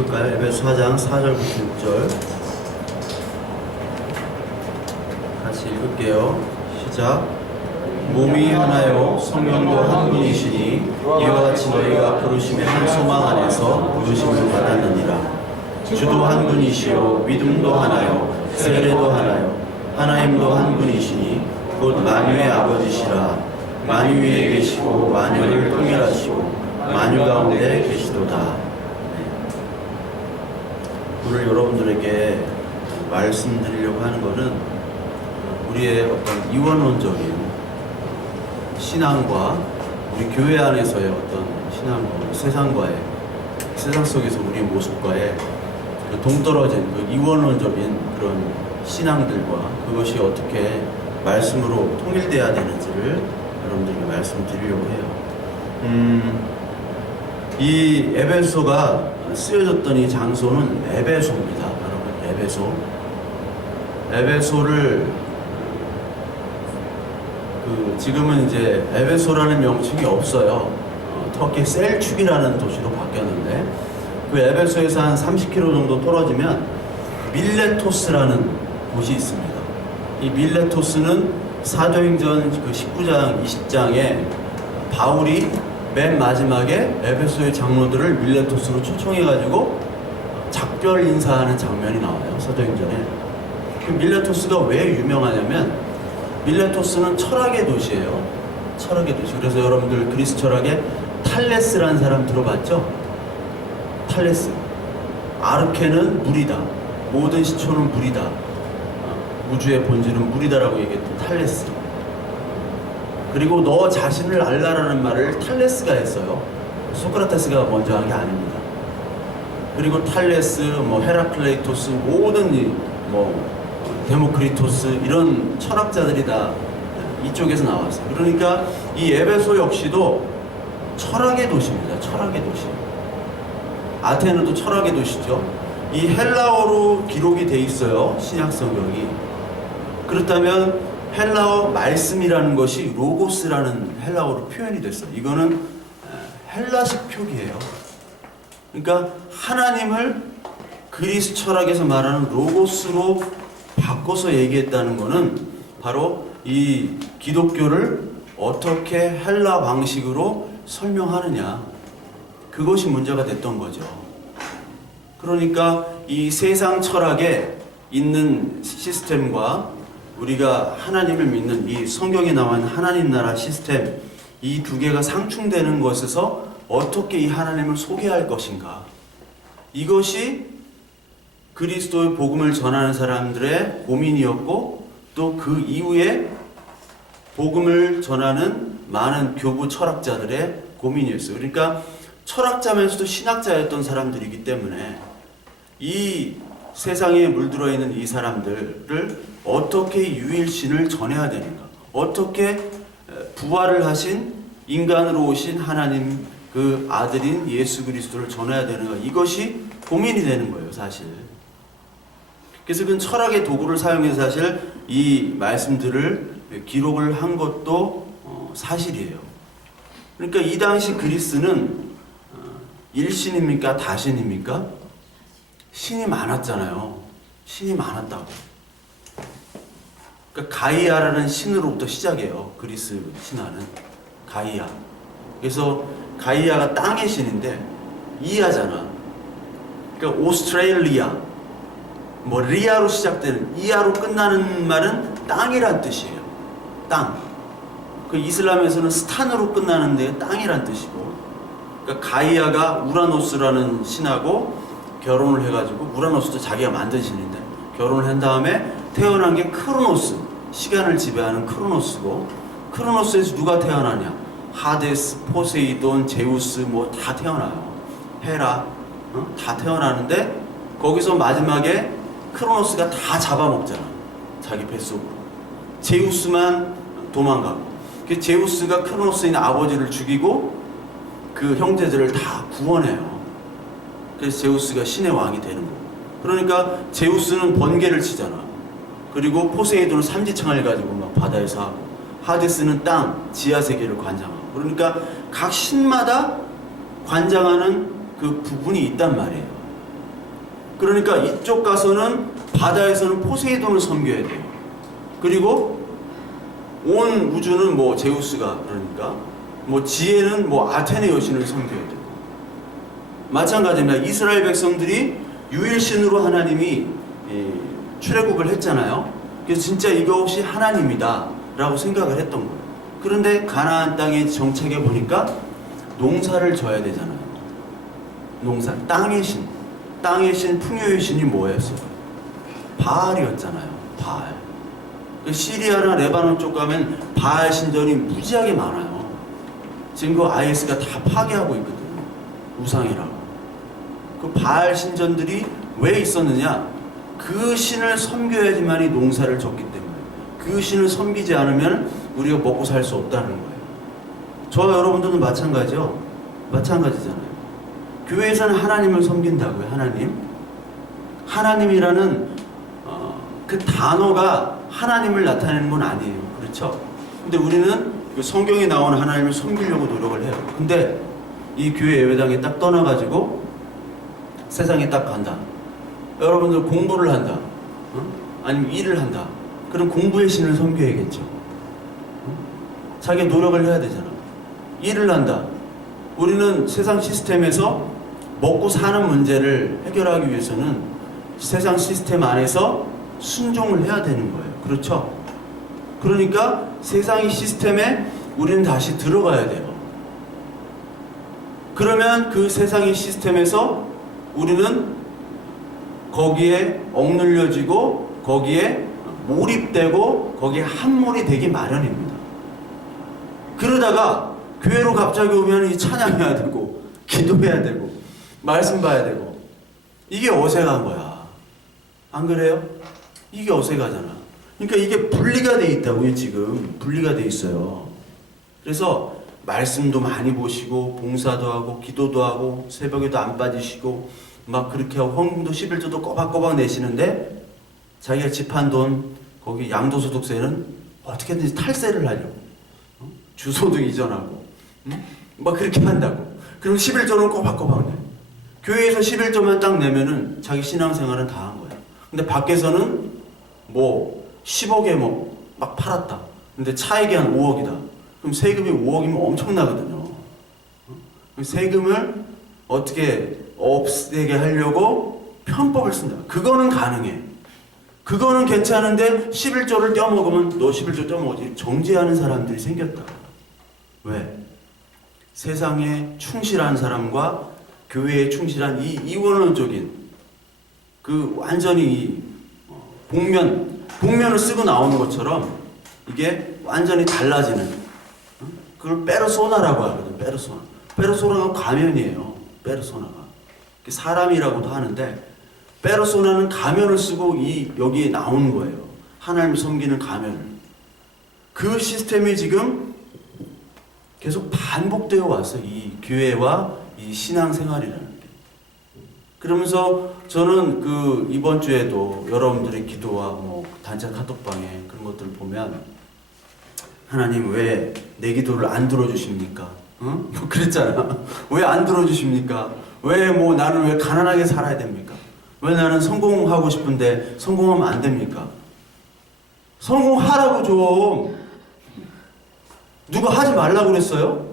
읽을까요? 에베소 4장 4절부터 6절 같이 읽을게요. 시작. 몸이 하나요 성령도 한 분이시니 이와 같이 너희가 부르심의 한 소망 안에서 부르심을 받았느니라. 주도 한 분이시요 믿음도 하나요 세례도 하나요 하나님도 한 분이시니 곧 만유의 아버지시라. 만유 위에 계시고 만유를 통일하시고 만유 가운데 계시도다. 오늘 여러분들에게 말씀드리려고 하는 것은 우리의 어떤 이원론적인 신앙과 우리 교회 안에서의 어떤 신앙과 세상 속에서 우리의 모습과의 그 동떨어진 그 이원론적인 그런 신앙들과 그것이 어떻게 말씀으로 통일돼야 되는지를 여러분들에게 말씀드리려고 해요. 이 에베소가 쓰여졌던 이 장소는 에베소입니다. 여러분, 에베소를 지금은 이제 에베소라는 명칭이 없어요. 터키 셀축이라는 도시로 바뀌었는데 그 에베소에서 한 30km 정도 떨어지면 밀레토스라는 곳이 있습니다. 이 밀레토스는 사도행전 그 19장, 20장에 바울이 맨 마지막에 에베소의 장로들을 밀레토스로 초청해가지고 작별 인사하는 장면이 나와요. 사도행전에. 그 밀레토스가 왜 유명하냐면 밀레토스는 철학의 도시예요. 철학의 도시. 그래서 여러분들 그리스 철학에 탈레스라는 사람 들어봤죠? 탈레스. 아르케는 물이다. 모든 시초는 물이다. 우주의 본질은 물이다라고 얘기했던 탈레스. 그리고 너 자신을 알라라는 말을 탈레스가 했어요. 소크라테스가 먼저 한 게 아닙니다. 그리고 탈레스, 헤라클레이토스, 모든 데모크리토스 이런 철학자들이 다 이쪽에서 나왔어요. 그러니까 이 에베소 역시도 철학의 도시입니다. 철학의 도시. 아테네도 철학의 도시죠. 이 헬라어로 기록이 돼 있어요. 신약 성경이. 그렇다면 헬라어 말씀이라는 것이 로고스라는 헬라어로 표현이 됐어요. 이거는 헬라식 표기예요. 그러니까 하나님을 그리스 철학에서 말하는 로고스로 바꿔서 얘기했다는 것은 바로 이 기독교를 어떻게 헬라 방식으로 설명하느냐, 그것이 문제가 됐던 거죠. 그러니까 이 세상 철학에 있는 시스템과 우리가 하나님을 믿는 이 성경에 나와 있는 하나님 나라 시스템, 이 두 개가 상충되는 것에서 어떻게 이 하나님을 소개할 것인가, 이것이 그리스도의 복음을 전하는 사람들의 고민이었고, 또 그 이후에 복음을 전하는 많은 교부 철학자들의 고민이었어요. 그러니까 철학자면서도 신학자였던 사람들이기 때문에 이 세상에 물들어 있는 이 사람들을 어떻게 유일신을 전해야 되는가, 어떻게 부활을 하신 인간으로 오신 하나님 그 아들인 예수 그리스도를 전해야 되는가, 이것이 고민이 되는 거예요, 사실. 그래서 그 철학의 도구를 사용해서 사실 이 말씀들을 기록을 한 것도 사실이에요. 그러니까 이 당시 그리스는 일신입니까? 다신입니까? 신이 많았잖아요. 신이 많았다고. 그러니까 가이아라는 신으로부터 시작해요. 그리스 신화는 가이아. 그래서 가이아가 땅의 신인데 이하잖아. 그러니까 오스트레일리아, 리아로 시작되는, 이하로 끝나는 말은 땅이란 뜻이에요. 땅. 그 이슬람에서는 스탄으로 끝나는데 땅이란 뜻이고, 그러니까 가이아가 우라노스라는 신하고 결혼을 해가지고, 우라노스도 자기가 만든 신인데 결혼을 한 다음에 태어난 게 크로노스, 시간을 지배하는 크로노스고, 크로노스에서 누가 태어나냐? 하데스, 포세이돈, 제우스 다 태어나요. 헤라, 다 태어나는데 거기서 마지막에 크로노스가 다 잡아먹잖아, 자기 뱃속으로. 제우스만 도망가고, 그 제우스가 크로노스인 아버지를 죽이고 그 형제들을 다 구원해요. 그래서 제우스가 신의 왕이 되는 거예요. 그러니까 제우스는 번개를 치잖아. 그리고 포세이돈은 삼지창을 가지고 막 바다에서 하고, 하데스는 땅, 지하세계를 관장하고. 그러니까 각 신마다 관장하는 그 부분이 있단 말이에요. 그러니까 이쪽 가서는 바다에서는 포세이돈을 섬겨야 돼요. 그리고 온 우주는 뭐 제우스가, 그러니까 뭐 지혜는 뭐 아테네 여신을 섬겨야 되고, 마찬가지입니다. 이스라엘 백성들이 유일신으로 하나님이 출애굽을 했잖아요. 그래서 진짜 이것이 하나님이다 라고 생각을 했던 거예요. 그런데 가나안 땅에 정착해 보니까 농사를 져야 되잖아요. 농사, 땅의 신, 풍요의 신이 뭐였어요? 바알이었잖아요. 바알. 시리아나 레바논 쪽 가면 바알 신전이 무지하게 많아요. 지금 그 IS가 다 파괴하고 있거든요. 우상이라고. 그 바알 신전들이 왜 있었느냐? 그 신을 섬겨야지만이 농사를 졌기 때문에, 그 신을 섬기지 않으면 우리가 먹고 살 수 없다는 거예요. 저와 여러분들도 마찬가지요. 마찬가지잖아요. 교회에서는 하나님을 섬긴다고요. 하나님이라는 그 단어가 하나님을 나타내는 건 아니에요. 그렇죠? 근데 우리는 그 성경에 나오는 하나님을 섬기려고 노력을 해요. 근데 이 교회 예배당에 딱 떠나가지고 세상에 딱 간다. 여러분들 공부를 한다. 아니면 일을 한다. 그럼 공부의 신을 섬겨야겠죠. 자기 노력을 해야 되잖아. 일을 한다. 우리는 세상 시스템에서 먹고 사는 문제를 해결하기 위해서는 세상 시스템 안에서 순종을 해야 되는 거예요. 그렇죠? 그러니까 세상의 시스템에 우리는 다시 들어가야 돼요. 그러면 그 세상의 시스템에서 우리는 거기에 억눌려지고 거기에 몰입되고 거기에 함몰이 되기 마련입니다. 그러다가 교회로 갑자기 오면 이 찬양해야 되고 기도해야 되고 말씀 봐야 되고, 이게 어색한 거야. 안 그래요? 이게 어색하잖아. 그러니까 이게 분리가 돼 있다고요. 지금 분리가 돼 있어요. 그래서 말씀도 많이 보시고 봉사도 하고 기도도 하고 새벽에도 안 빠지시고 막 그렇게 하고 헌금도 11조도 꼬박꼬박 내시는데 자기가 집한 돈 거기 양도소득세는 어떻게든지 탈세를 하려고, 주소득 이전하고 막 그렇게 한다고. 그럼 11조는 꼬박꼬박 내. 교회에서 11조만 딱 내면은 자기 신앙생활은 다 한 거야. 근데 밖에서는 뭐 10억에 뭐 막 팔았다. 근데 차액이 한 5억이다. 그럼 세금이 5억이면 엄청나거든요. 그럼 세금을 어떻게 없애게 하려고 편법을 쓴다. 그거는 가능해. 그거는 괜찮은데 11조를 떼어먹으면 너 11조 떼어먹지. 정죄하는 사람들이 생겼다. 왜? 세상에 충실한 사람과 교회에 충실한 이 이원론적인 그 완전히 복면을 쓰고 나오는 것처럼 이게 완전히 달라지는, 그걸 페르소나라고 하거든. 페르소나가 가면이에요. 페르소나가 사람이라고도 하는데, 페르소나는 가면을 쓰고 여기에 나오는 거예요. 하나님을 섬기는 가면을. 그 시스템이 지금 계속 반복되어 왔어요. 이 교회와 이 신앙생활이라는 게. 그러면서 저는 그 이번 주에도 여러분들의 기도와 뭐 단체 카톡방에 그런 것들을 보면, 하나님 왜 내 기도를 안 들어주십니까? 뭐 그랬잖아. 왜 안 들어주십니까? 왜 뭐 나는 왜 가난하게 살아야 됩니까? 왜 나는 성공하고 싶은데 성공하면 안 됩니까? 성공하라고 좀. 누가 하지 말라고 그랬어요?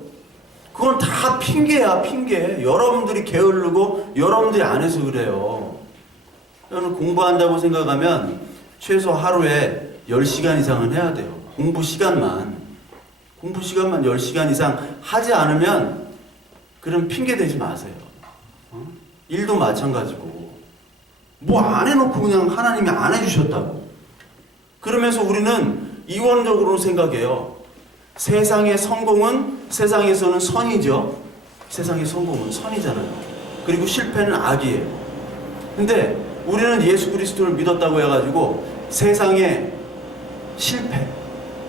그건 다 핑계야, 핑계. 여러분들이 게으르고 여러분들이 안 해서 그래요. 여러분 공부한다고 생각하면 최소 하루에 10시간 이상은 해야 돼요. 공부 시간만 10시간 이상 하지 않으면 그럼 핑계 대지 마세요. 일도 마찬가지고. 뭐 안 해놓고 그냥 하나님이 안 해주셨다고. 그러면서 우리는 이원적으로 생각해요. 세상의 성공은, 세상에서는 선이죠. 세상의 성공은 선이잖아요. 그리고 실패는 악이에요. 근데 우리는 예수 그리스도를 믿었다고 해가지고 세상의 실패,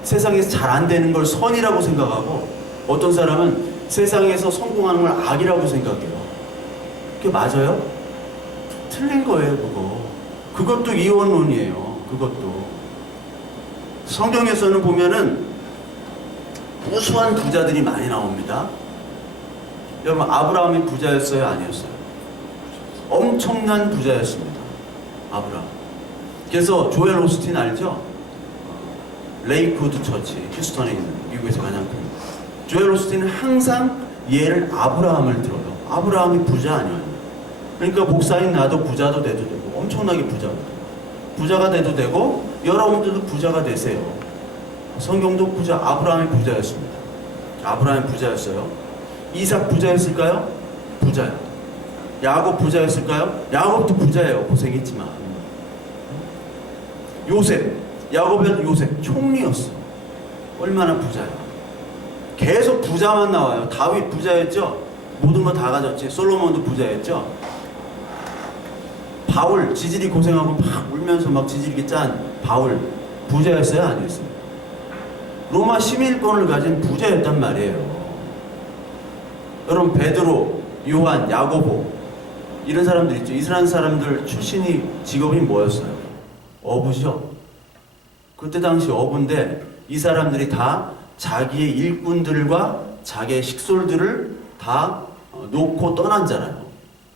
세상에서 잘 안 되는 걸 선이라고 생각하고, 어떤 사람은 세상에서 성공하는 걸 악이라고 생각해요. 그게 맞아요? 틀린 거예요, 그거. 그것도 이원론이에요. 그것도. 성경에서는 보면은 무수한 부자들이 많이 나옵니다. 여러분, 아브라함이 부자였어요? 아니었어요? 엄청난 부자였습니다. 아브라함. 그래서 조엘 오스틴 알죠? 레이크우드 처치, 휴스턴에 있는 미국에서 가장 큰. 조엘 오스틴은 항상 얘를 아브라함을 들어요. 아브라함이 부자 아니에요. 그러니까 목사인 나도 부자도 돼도 되고 엄청나게 부자가 돼도 되고 여러분들도 부자가 되세요. 성경도 부자, 아브라함이 부자였습니다. 아브라함이 부자였어요. 이삭 부자였을까요? 부자요. 야곱 부자였을까요? 야곱도 부자예요. 고생했지만. 요셉, 야곱의 요셉 총리였어. 얼마나 부자야. 계속 부자만 나와요. 다윗 부자였죠? 모든 거 다 가졌지. 솔로몬도 부자였죠? 바울 지질이 고생하고 막 울면서 막 지질이 짠 바울 부자였어요? 아니었어요? 로마 시민권을 가진 부자였단 말이에요. 여러분 베드로, 요한, 야고보 이런 사람들 있죠. 이스라엘 사람들 출신이 직업이 뭐였어요? 어부죠. 그때 당시 어부인데 이 사람들이 다 자기의 일꾼들과 자기의 식솔들을 다 놓고 떠난잖아요.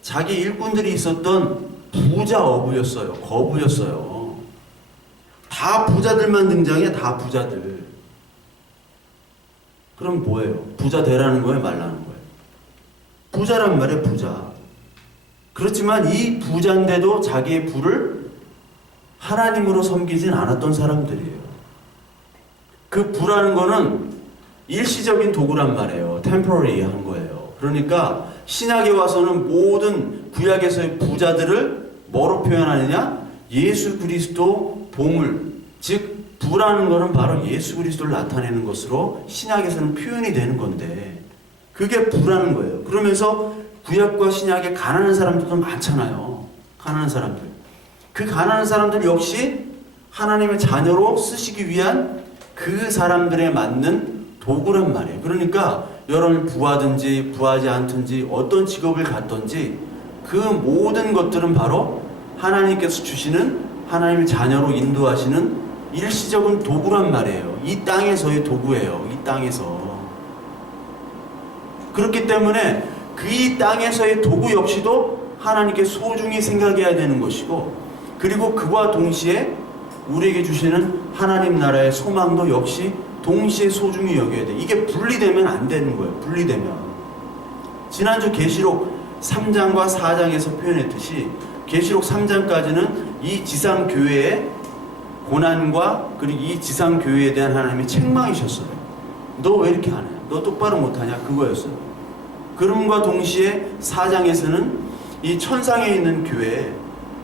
자기 일꾼들이 있었던 부자 어부였어요. 거부였어요. 다 부자들만 등장해. 다 부자들. 그럼 뭐예요? 부자 되라는 거예요? 말라는 거예요? 부자란 말이에요. 부자. 그렇지만 이 부자인데도 자기의 부를 하나님으로 섬기진 않았던 사람들이에요. 그 부라는 거는 일시적인 도구란 말이에요. temporary 한 거예요. 그러니까 신약에 와서는 모든 구약에서의 부자들을 뭐로 표현하느냐? 예수 그리스도 보물, 즉 부라는 거는 바로 예수 그리스도를 나타내는 것으로 신약에서는 표현이 되는 건데 그게 부라는 거예요. 그러면서 구약과 신약에 가난한 사람들도 많잖아요. 가난한 사람들. 그 가난한 사람들 역시 하나님의 자녀로 쓰시기 위한 그 사람들에 맞는 도구란 말이에요. 그러니까 여러분이 부하든지 부하지 않든지 어떤 직업을 갖든지 그 모든 것들은 바로 하나님께서 주시는 하나님의 자녀로 인도하시는 일시적인 도구란 말이에요. 이 땅에서의 도구예요. 이 땅에서. 그렇기 때문에 그 이 땅에서의 도구 역시도 하나님께 소중히 생각해야 되는 것이고 그리고 그와 동시에 우리에게 주시는 하나님 나라의 소망도 역시 동시에 소중히 여겨야 돼. 이게 분리되면 안 되는 거예요. 분리되면. 지난주 계시록 3장과 4장에서 표현했듯이 계시록 3장까지는 이 지상교회의 고난과 그리고 이 지상교회에 대한 하나님의 책망이셨어요. 너 왜 이렇게 하냐? 너 똑바로 못하냐? 그거였어요. 그럼과 동시에 4장에서는 이 천상에 있는 교회,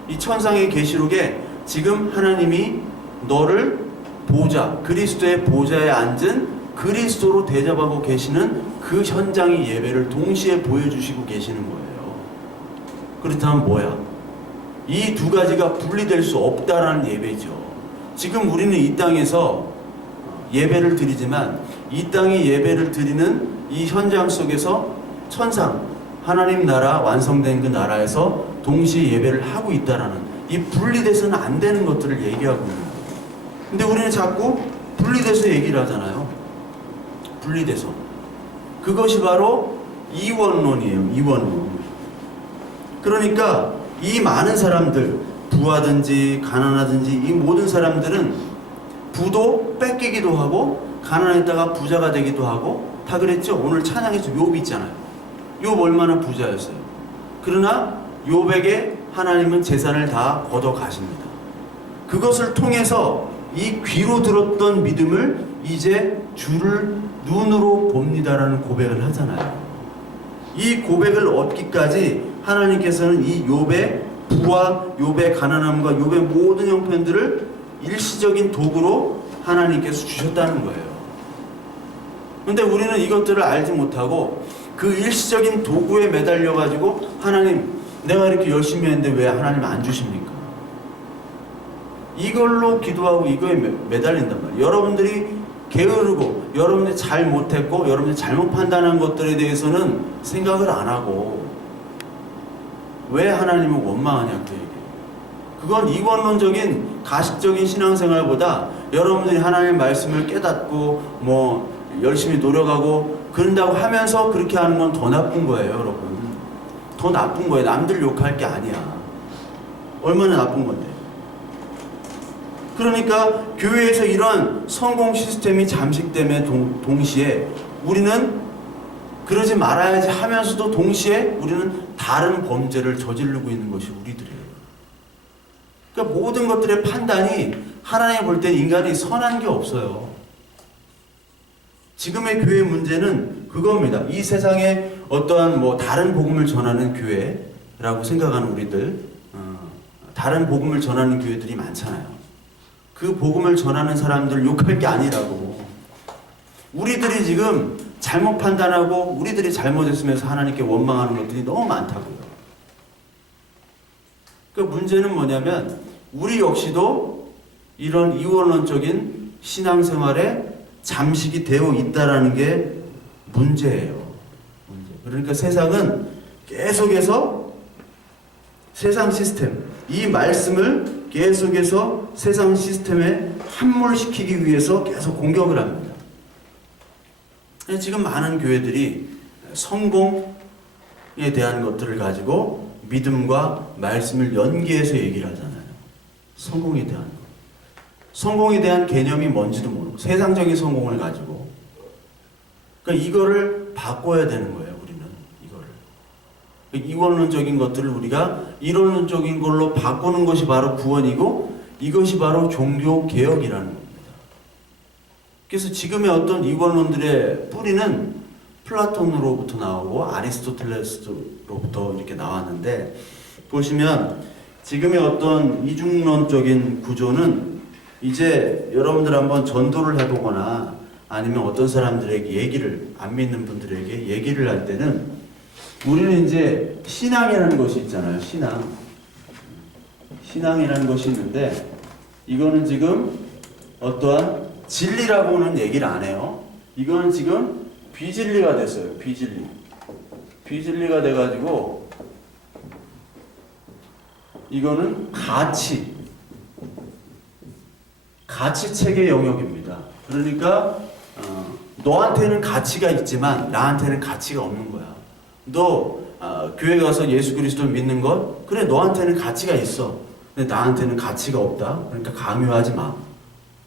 이 천상의 계시록에 지금 하나님이 너를 보좌, 그리스도의 보좌에 앉은 그리스도로 대접하고 계시는 그 현장의 예배를 동시에 보여주시고 계시는 거예요. 그렇다면 뭐야? 이 두 가지가 분리될 수 없다라는 예배죠. 지금 우리는 이 땅에서 예배를 드리지만 이 땅의 예배를 드리는 이 현장 속에서 천상, 하나님 나라 완성된 그 나라에서 동시에 예배를 하고 있다라는 이 분리돼서는 안 되는 것들을 얘기하고 있는 거예요. 근데 우리는 자꾸 분리돼서 얘기를 하잖아요. 분리돼서. 그것이 바로 이원론이에요. 이원론. 그러니까 이 많은 사람들, 부하든지 가난하든지 이 모든 사람들은 부도 뺏기기도 하고 가난했다가 부자가 되기도 하고 다 그랬죠. 오늘 찬양에서 욥이 있잖아요. 욥 얼마나 부자였어요. 그러나 욥에게 하나님은 재산을 다 걷어 가십니다. 그것을 통해서 이 귀로 들었던 믿음을 이제 주를 눈으로 봅니다라는 고백을 하잖아요. 이 고백을 얻기까지 하나님께서는 이 욥의 부와 욥의 가난함과 욥의 모든 형편들을 일시적인 도구로 하나님께서 주셨다는 거예요. 그런데 우리는 이것들을 알지 못하고 그 일시적인 도구에 매달려 가지고 하나님 내가 이렇게 열심히 했는데 왜 하나님 안 주십니까? 이걸로 기도하고 이거에 매달린단 말이에요. 여러분들이 게으르고 여러분들이 잘 못했고 여러분들이 잘못 판단한 것들에 대해서는 생각을 안 하고 왜 하나님을 원망하냐 그 얘기예요. 그건 이원론적인 가식적인 신앙생활보다 여러분들이 하나님의 말씀을 깨닫고 열심히 노력하고 그런다고 하면서 그렇게 하는 건 더 나쁜 거예요, 여러분. 더 나쁜 거예요. 남들 욕할 게 아니야. 얼마나 나쁜 건데. 그러니까 교회에서 이런 성공 시스템이 잠식됨에 동시에 우리는 그러지 말아야지 하면서도 동시에 우리는 다른 범죄를 저지르고 있는 것이 우리들이에요. 그러니까 모든 것들의 판단이 하나님 볼 때 인간이 선한 게 없어요. 지금의 교회 문제는 그겁니다. 이 세상에 어떠한 뭐 다른 복음을 전하는 교회라고 생각하는 우리들, 다른 복음을 전하는 교회들이 많잖아요. 그 복음을 전하는 사람들 욕할 게 아니라고. 우리들이 지금 잘못 판단하고 우리들이 잘못했으면서 하나님께 원망하는 것들이 너무 많다고요. 그 문제는 뭐냐면 우리 역시도 이런 이원론적인 신앙생활에 잠식이 되어 있다라는 게 문제예요. 그러니까 세상은 계속해서 세상 시스템, 이 말씀을 계속해서 세상 시스템에 함몰시키기 위해서 계속 공격을 합니다. 지금 많은 교회들이 성공에 대한 것들을 가지고 믿음과 말씀을 연계해서 얘기를 하잖아요. 성공에 대한 것. 성공에 대한 개념이 뭔지도 모르고 세상적인 성공을 가지고, 그러니까 이거를 바꿔야 되는 거예요. 우리는 이거를 이원론적인 것들을 우리가 이론론적인 걸로 바꾸는 것이 바로 구원이고 이것이 바로 종교 개혁이라는 겁니다. 그래서 지금의 어떤 이원론들의 뿌리는 플라톤으로부터 나오고 아리스토텔레스로부터 이렇게 나왔는데, 보시면 지금의 어떤 이중론적인 구조는 이제 여러분들 한번 전도를 해보거나 아니면 어떤 사람들에게 얘기를, 안 믿는 분들에게 얘기를 할 때는 우리는 이제 신앙이라는 것이 있잖아요. 신앙이라는 것이 있는데 이거는 지금 어떠한 진리라고는 얘기를 안 해요. 이거는 지금 비진리가 됐어요. 비진리가 돼가지고 이거는 가치체계 영역입니다. 그러니까 너한테는 가치가 있지만 나한테는 가치가 없는 거야. 너 교회 가서 예수 그리스도를 믿는 것, 그래 너한테는 가치가 있어. 근데 나한테는 가치가 없다. 그러니까 강요하지 마.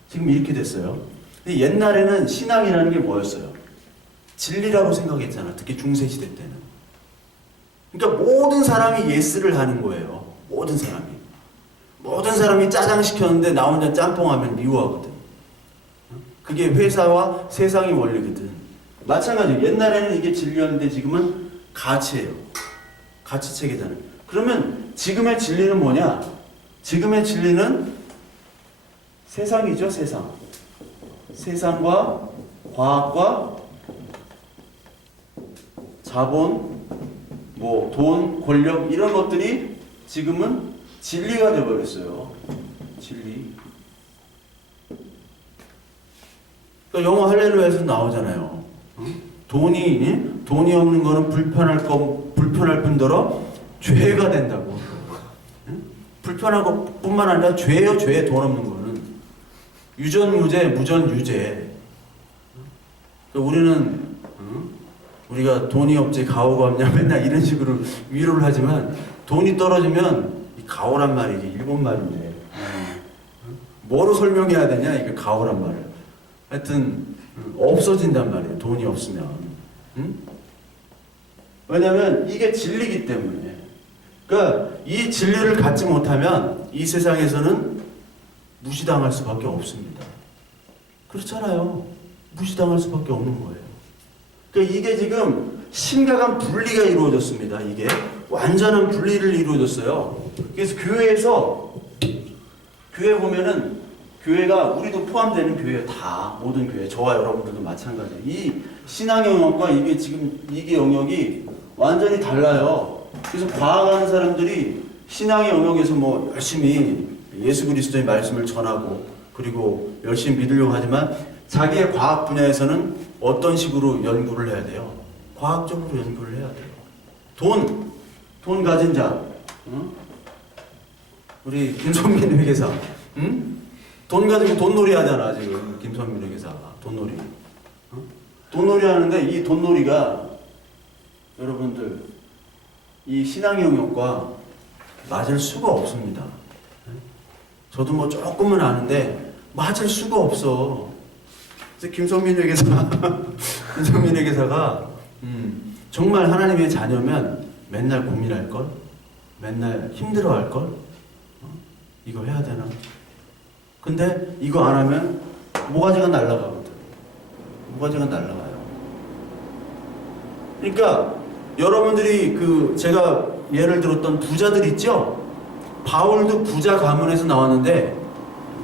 지금 이렇게 됐어요. 근데 옛날에는 신앙이라는 게 뭐였어요? 진리라고 생각했잖아. 특히 중세시대 때는. 그러니까 모든 사람이 예스를 하는 거예요. 모든 사람이 짜장 시켰는데 나 혼자 짬뽕하면 미워하거든. 그게 회사와 세상의 원리거든. 마찬가지로 옛날에는 이게 진리였는데 지금은 가치예요. 가치 체계잖아요. 그러면 지금의 진리는 뭐냐? 지금의 진리는 세상이죠, 세상. 세상과 과학과 자본, 뭐 돈, 권력 이런 것들이 지금은 진리가 되어버렸어요. 진리. 그러니까 영어 할렐루야에서 나오잖아요. 돈이 없는 거는 불편할 뿐더러 죄가 된다고. 불편한 것뿐만 아니라 죄예요, 죄. 돈 없는 거는 유전무죄, 무전유죄. 그러니까 우리가 돈이 없지 가오가 없냐 맨날 이런 식으로 위로를 하지만 돈이 떨어지면 이 가오란 말이 이게 일본 말인데 뭐로 설명해야 되냐 이게 가오란 말을. 하여튼 없어진단 말이에요. 돈이 없으면. 왜냐면 이게 진리기 때문에. 그러니까 이 진리를 갖지 못하면 이 세상에서는 무시당할 수밖에 없습니다. 그렇잖아요. 무시당할 수밖에 없는 거예요. 그러니까 이게 지금 심각한 분리가 이루어졌습니다. 이게 완전한 분리를 이루어졌어요. 그래서 교회 보면은 교회가 우리도 포함되는 교회 다 모든 교회 저와 여러분들도 마찬가지예요. 이 신앙 영역과 이게 지금 이게 영역이 완전히 달라요. 그래서 과학하는 사람들이 신앙의 영역에서 뭐 열심히 예수 그리스도의 말씀을 전하고 그리고 열심히 믿으려고 하지만 자기의 과학 분야에서는 어떤 식으로 연구를 해야 돼요? 과학적으로 연구를 해야 돼요. 돈 가진 자, 우리 김선민 회계사, 돈 가지고 돈놀이 하잖아 지금 김선민 회계사가 돈놀이. 돈놀이 하는데 이 돈놀이가 여러분들 이 신앙 영역과 맞을 수가 없습니다. 저도 뭐 조금은 아는데 맞을 수가 없어. 그래서 김성민 회계사가 정말 하나님의 자녀면 맨날 고민할 걸, 맨날 힘들어할 걸, 이거 해야 되나? 근데 이거 안 하면 모가지가 날아가거든. 모가지가 날아가요. 그러니까 여러분들이 제가 예를 들었던 부자들 있죠? 바울도 부자 가문에서 나왔는데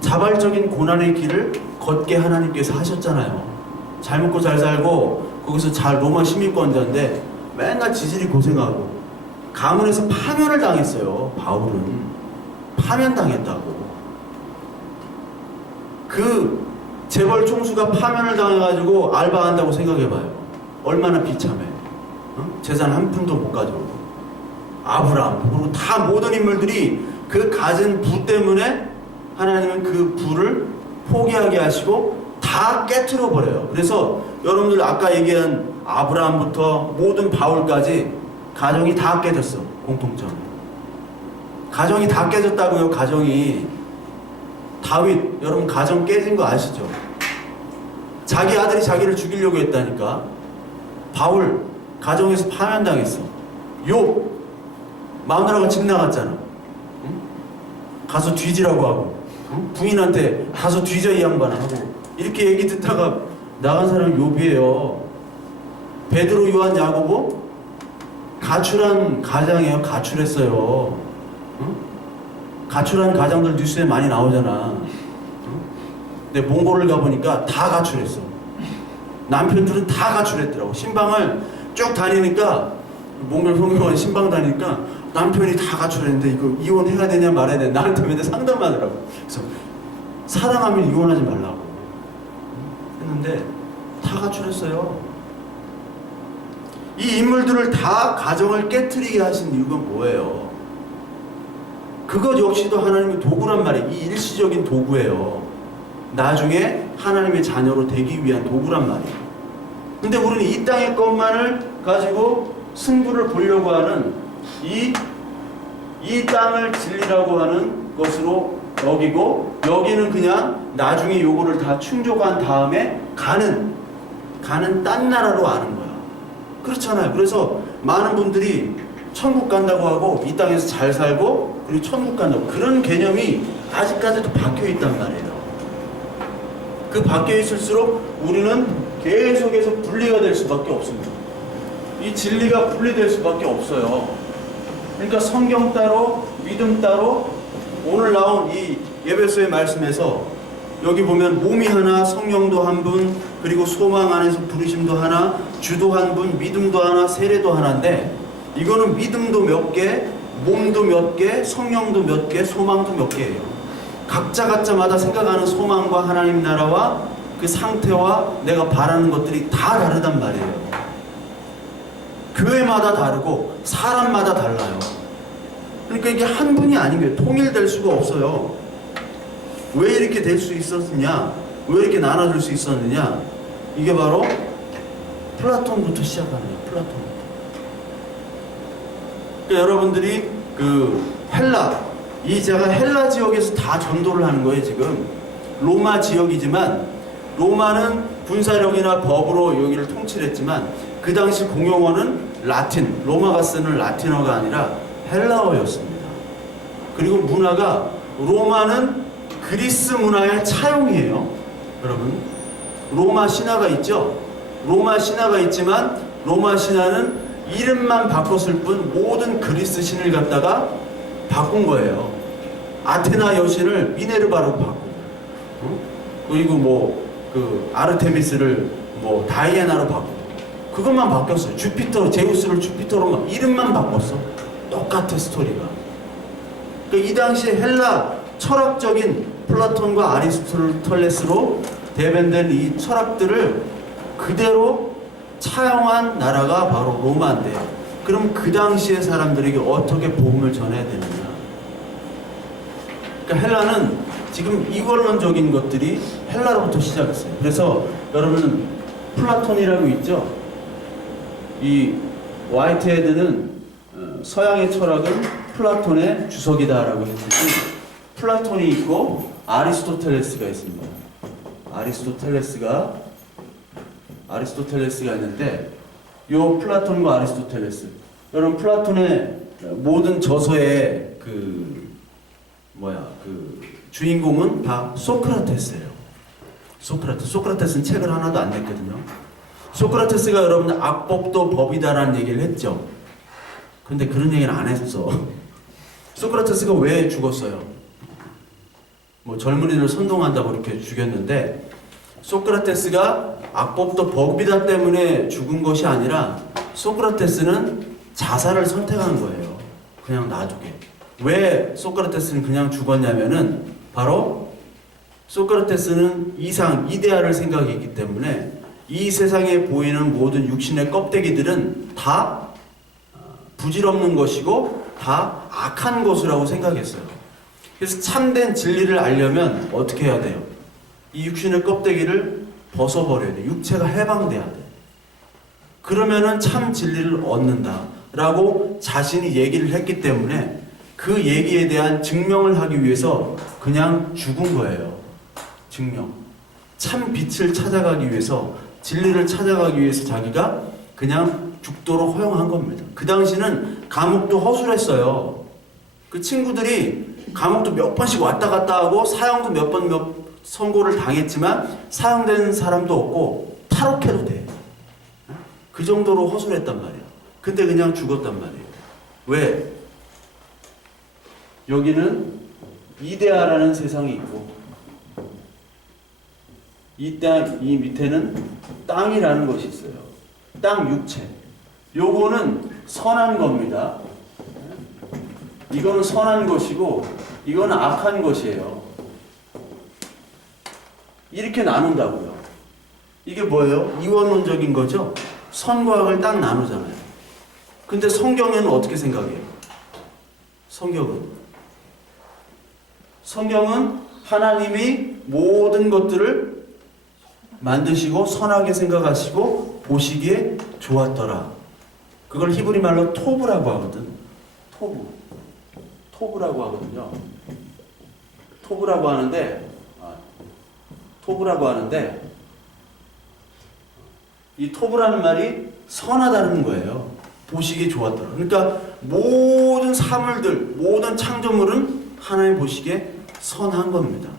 자발적인 고난의 길을 걷게 하나님께서 하셨잖아요. 잘 먹고 잘 살고 거기서 잘 로마 시민권자인데 맨날 지질이 고생하고 가문에서 파면을 당했어요. 바울은 파면당했다고. 그 재벌 총수가 파면을 당해가지고 알바한다고 생각해봐요. 얼마나 비참해. 재산 한 푼도 못 가져오고. 아브라함, 그리고 다 모든 인물들이 그 가진 부 때문에 하나님은 그 부를 포기하게 하시고 다 깨트려 버려요. 그래서 여러분들 아까 얘기한 아브라함부터 모든 바울까지 가정이 다 깨졌어. 공통점. 가정이 다 깨졌다고요. 가정이. 다윗, 여러분 가정 깨진 거 아시죠? 자기 아들이 자기를 죽이려고 했다니까. 바울, 가정에서 파면당했어. 욥, 마누라가 집 나갔잖아. 응? 가서 뒤지라고 하고, 응? 부인한테 가서 뒤져 이 양반 하고, 이렇게 얘기 듣다가 나간 사람이 욥이에요. 베드로, 요한, 야고보 가출한 가장이에요. 가출했어요. 응? 가출한 가장들 뉴스에 많이 나오잖아. 응? 근데 몽골을 가보니까 다 가출했어. 남편들은 다 가출했더라고. 신방을 쭉 다니니까 몽골 성경원 신방 다니니까 남편이 다 가출했는데 이거 이혼해야 되냐 말아야 되냐 나한테 맨날 상담하더라고. 그래서 사랑하면 이혼하지 말라고 했는데 다 가출했어요. 이 인물들을 다 가정을 깨트리게 하신 이유가 뭐예요? 그것 역시도 하나님의 도구란 말이에요. 이 일시적인 도구예요. 나중에 하나님의 자녀로 되기 위한 도구란 말이에요. 근데 우리는 이 땅의 것만을 가지고 승부를 보려고 하는 이 땅을 진리라고 하는 것으로 여기고, 여기는 그냥 나중에 요거를 다 충족한 다음에 가는 딴 나라로 아는 거야. 그렇잖아요. 그래서 많은 분들이 천국 간다고 하고 이 땅에서 잘 살고 그리고 천국 간다고, 그런 개념이 아직까지도 박혀 있단 말이에요. 그 박혀 있을수록 우리는 계속해서 분리가 될 수밖에 없습니다. 이 진리가 분리될 수밖에 없어요. 그러니까 성경 따로 믿음 따로. 오늘 나온 이 에베소의 말씀에서 여기 보면 몸이 하나, 성령도 한 분, 그리고 소망 안에서 부르심도 하나, 주도 한 분, 믿음도 하나, 세례도 하나인데, 이거는 믿음도 몇 개, 몸도 몇 개, 성령도 몇 개, 소망도 몇 개예요. 각자마다 생각하는 소망과 하나님 나라와 그 상태와 내가 바라는 것들이 다 다르단 말이에요. 교회마다 다르고 사람마다 달라요. 그러니까 이게 한 분이 아닌 거예요. 통일될 수가 없어요. 왜 이렇게 될 수 있었느냐? 왜 이렇게 나눠줄 수 있었느냐? 이게 바로 플라톤부터 시작하는 거예요. 플라톤부터. 그러니까 여러분들이 제가 헬라 지역에서 다 전도를 하는 거예요. 지금 로마 지역이지만, 로마는 군사력이나 법으로 여기를 통치했지만 그 당시 공용어는 라틴, 로마가 쓰는 라틴어가 아니라 헬라어였습니다. 그리고 문화가, 로마는 그리스 문화의 차용이에요. 여러분, 로마 신화가 있죠? 로마 신화가 있지만 로마 신화는 이름만 바꿨을 뿐 모든 그리스 신을 갖다가 바꾼 거예요. 아테나 여신을 미네르바로 바꾸고, 그리고 아르테미스를 다이애나로 바꾸고, 그것만 바뀌었어요. 주피터, 제우스를 주피터로 막 이름만 바꿨어. 똑같은 스토리가. 그러니까 이 당시에 헬라 철학적인 플라톤과 아리스토텔레스로 대변된 이 철학들을 그대로 차용한 나라가 바로 로마인데, 그럼 그 당시의 사람들에게 어떻게 복음을 전해야 되느냐? 그러니까 헬라는 지금 이원론적인 것들이 헬라로부터 시작했어요. 그래서 여러분은 플라톤이라고 있죠? 이 화이트헤드는 서양의 철학은 플라톤의 주석이다라고 했듯이 플라톤이 있고 아리스토텔레스가 있습니다. 아리스토텔레스가 있는데 요 플라톤과 아리스토텔레스, 여러분 플라톤의 모든 저서의 그 주인공은 다 소크라테스예요. 소크라테스는 책을 하나도 안 냈거든요. 소크라테스가 여러분 악법도 법이다라는 얘기를 했죠. 근데 그런 얘기는 안 했어. 소크라테스가 왜 죽었어요? 뭐 젊은이들 선동한다고 이렇게 죽였는데, 소크라테스가 악법도 법이다 때문에 죽은 것이 아니라 소크라테스는 자살을 선택한 거예요. 그냥 놔두게. 왜 소크라테스는 그냥 죽었냐면은 바로 소크라테스는 이데아를 생각했기 때문에 이 세상에 보이는 모든 육신의 껍데기들은 다 부질없는 것이고 다 악한 것이라고 생각했어요. 그래서 참된 진리를 알려면 어떻게 해야 돼요? 이 육신의 껍데기를 벗어버려야 돼. 육체가 해방돼야 돼. 그러면은 참 진리를 얻는다라고 자신이 얘기를 했기 때문에 그 얘기에 대한 증명을 하기 위해서 그냥 죽은 거예요. 증명. 참 빛을 찾아가기 위해서, 진리를 찾아가기 위해서 자기가 그냥 죽도록 허용한 겁니다. 그 당시는 감옥도 허술했어요. 그 친구들이 감옥도 몇 번씩 왔다 갔다 하고 사형도 몇 선고를 당했지만 사형된 사람도 없고 탈옥해도 돼. 그 정도로 허술했단 말이야. 근데 그냥 죽었단 말이에요. 왜? 여기는 이데아라는 세상이 있고 이 밑에는 땅이라는 것이 있어요. 땅 육체. 요거는 선한 겁니다. 이거는 선한 것이고 이거는 악한 것이에요. 이렇게 나눈다고요. 이게 뭐예요? 이원론적인 거죠? 선과 악을 딱 나누잖아요. 근데 성경에는 어떻게 생각해요? 성경은 하나님이 모든 것들을 만드시고 선하게 생각하시고 보시기에 좋았더라. 그걸 히브리 말로 토브라고 하거든. 토브라고 하거든요. 토브라고 하는데 이 토브라는 말이 선하다는 거예요. 보시기에 좋았더라. 그러니까 모든 사물들, 모든 창조물은 하나님 보시기에 선한 겁니다.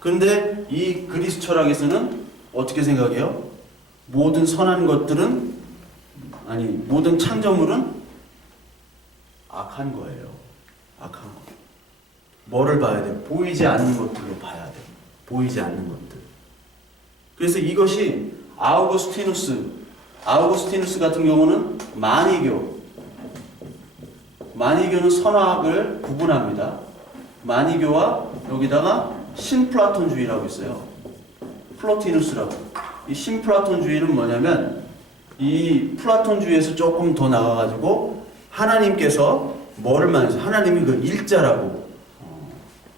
그런데 이 그리스 철학에서는 어떻게 생각해요? 모든 선한 것들은, 모든 창조물은 악한 거예요. 악한 거. 뭐를 봐야 돼? 보이지 않는 것들로 봐야 돼. 보이지 않는 것들. 그래서 이것이 아우구스티누스 같은 경우는 마니교는 선악을 구분합니다. 마니교와 여기다가 신플라톤주의라고 있어요. 플로티누스라고. 이 신플라톤주의는 뭐냐면 이 플라톤주의에서 조금 더 나가가지고 하나님께서 뭐를 만드세요? 하나님이 그 일자라고.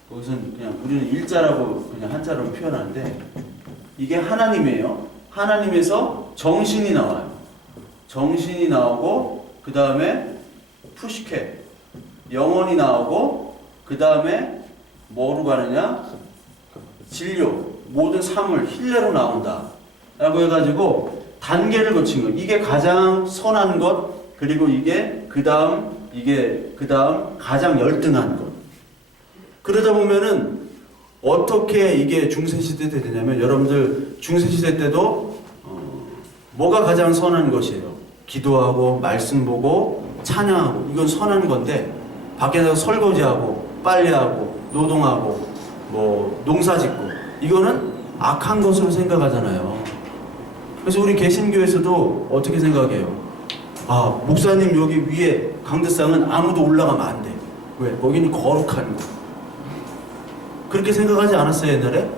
거기서는 그냥 우리는 일자라고 그냥 한자로 표현하는데 이게 하나님이에요. 하나님에서 정신이 나와요. 정신이 나오고 그 다음에 푸시케 영혼이 나오고 그 다음에 뭐로 가느냐? 진료 모든 사물 힐레로 나온다 라고 해가지고 단계를 거친 거. 이게 가장 선한 것, 그리고 이게 그 다음 가장 열등한 것. 그러다 보면은 어떻게 이게 중세시대 때 되냐면, 여러분들 중세시대 때도 뭐가 가장 선한 것이에요? 기도하고 말씀 보고 찬양하고, 이건 선한 건데 밖에서 설거지하고 빨래하고 노동하고 뭐 농사짓고, 이거는 악한 것으로 생각하잖아요. 그래서 우리 개신교에서도 어떻게 생각해요? 목사님 여기 위에 강대상은 아무도 올라가면 안 돼. 왜? 거기는 거룩한 거. 그렇게 생각하지 않았어요, 옛날에?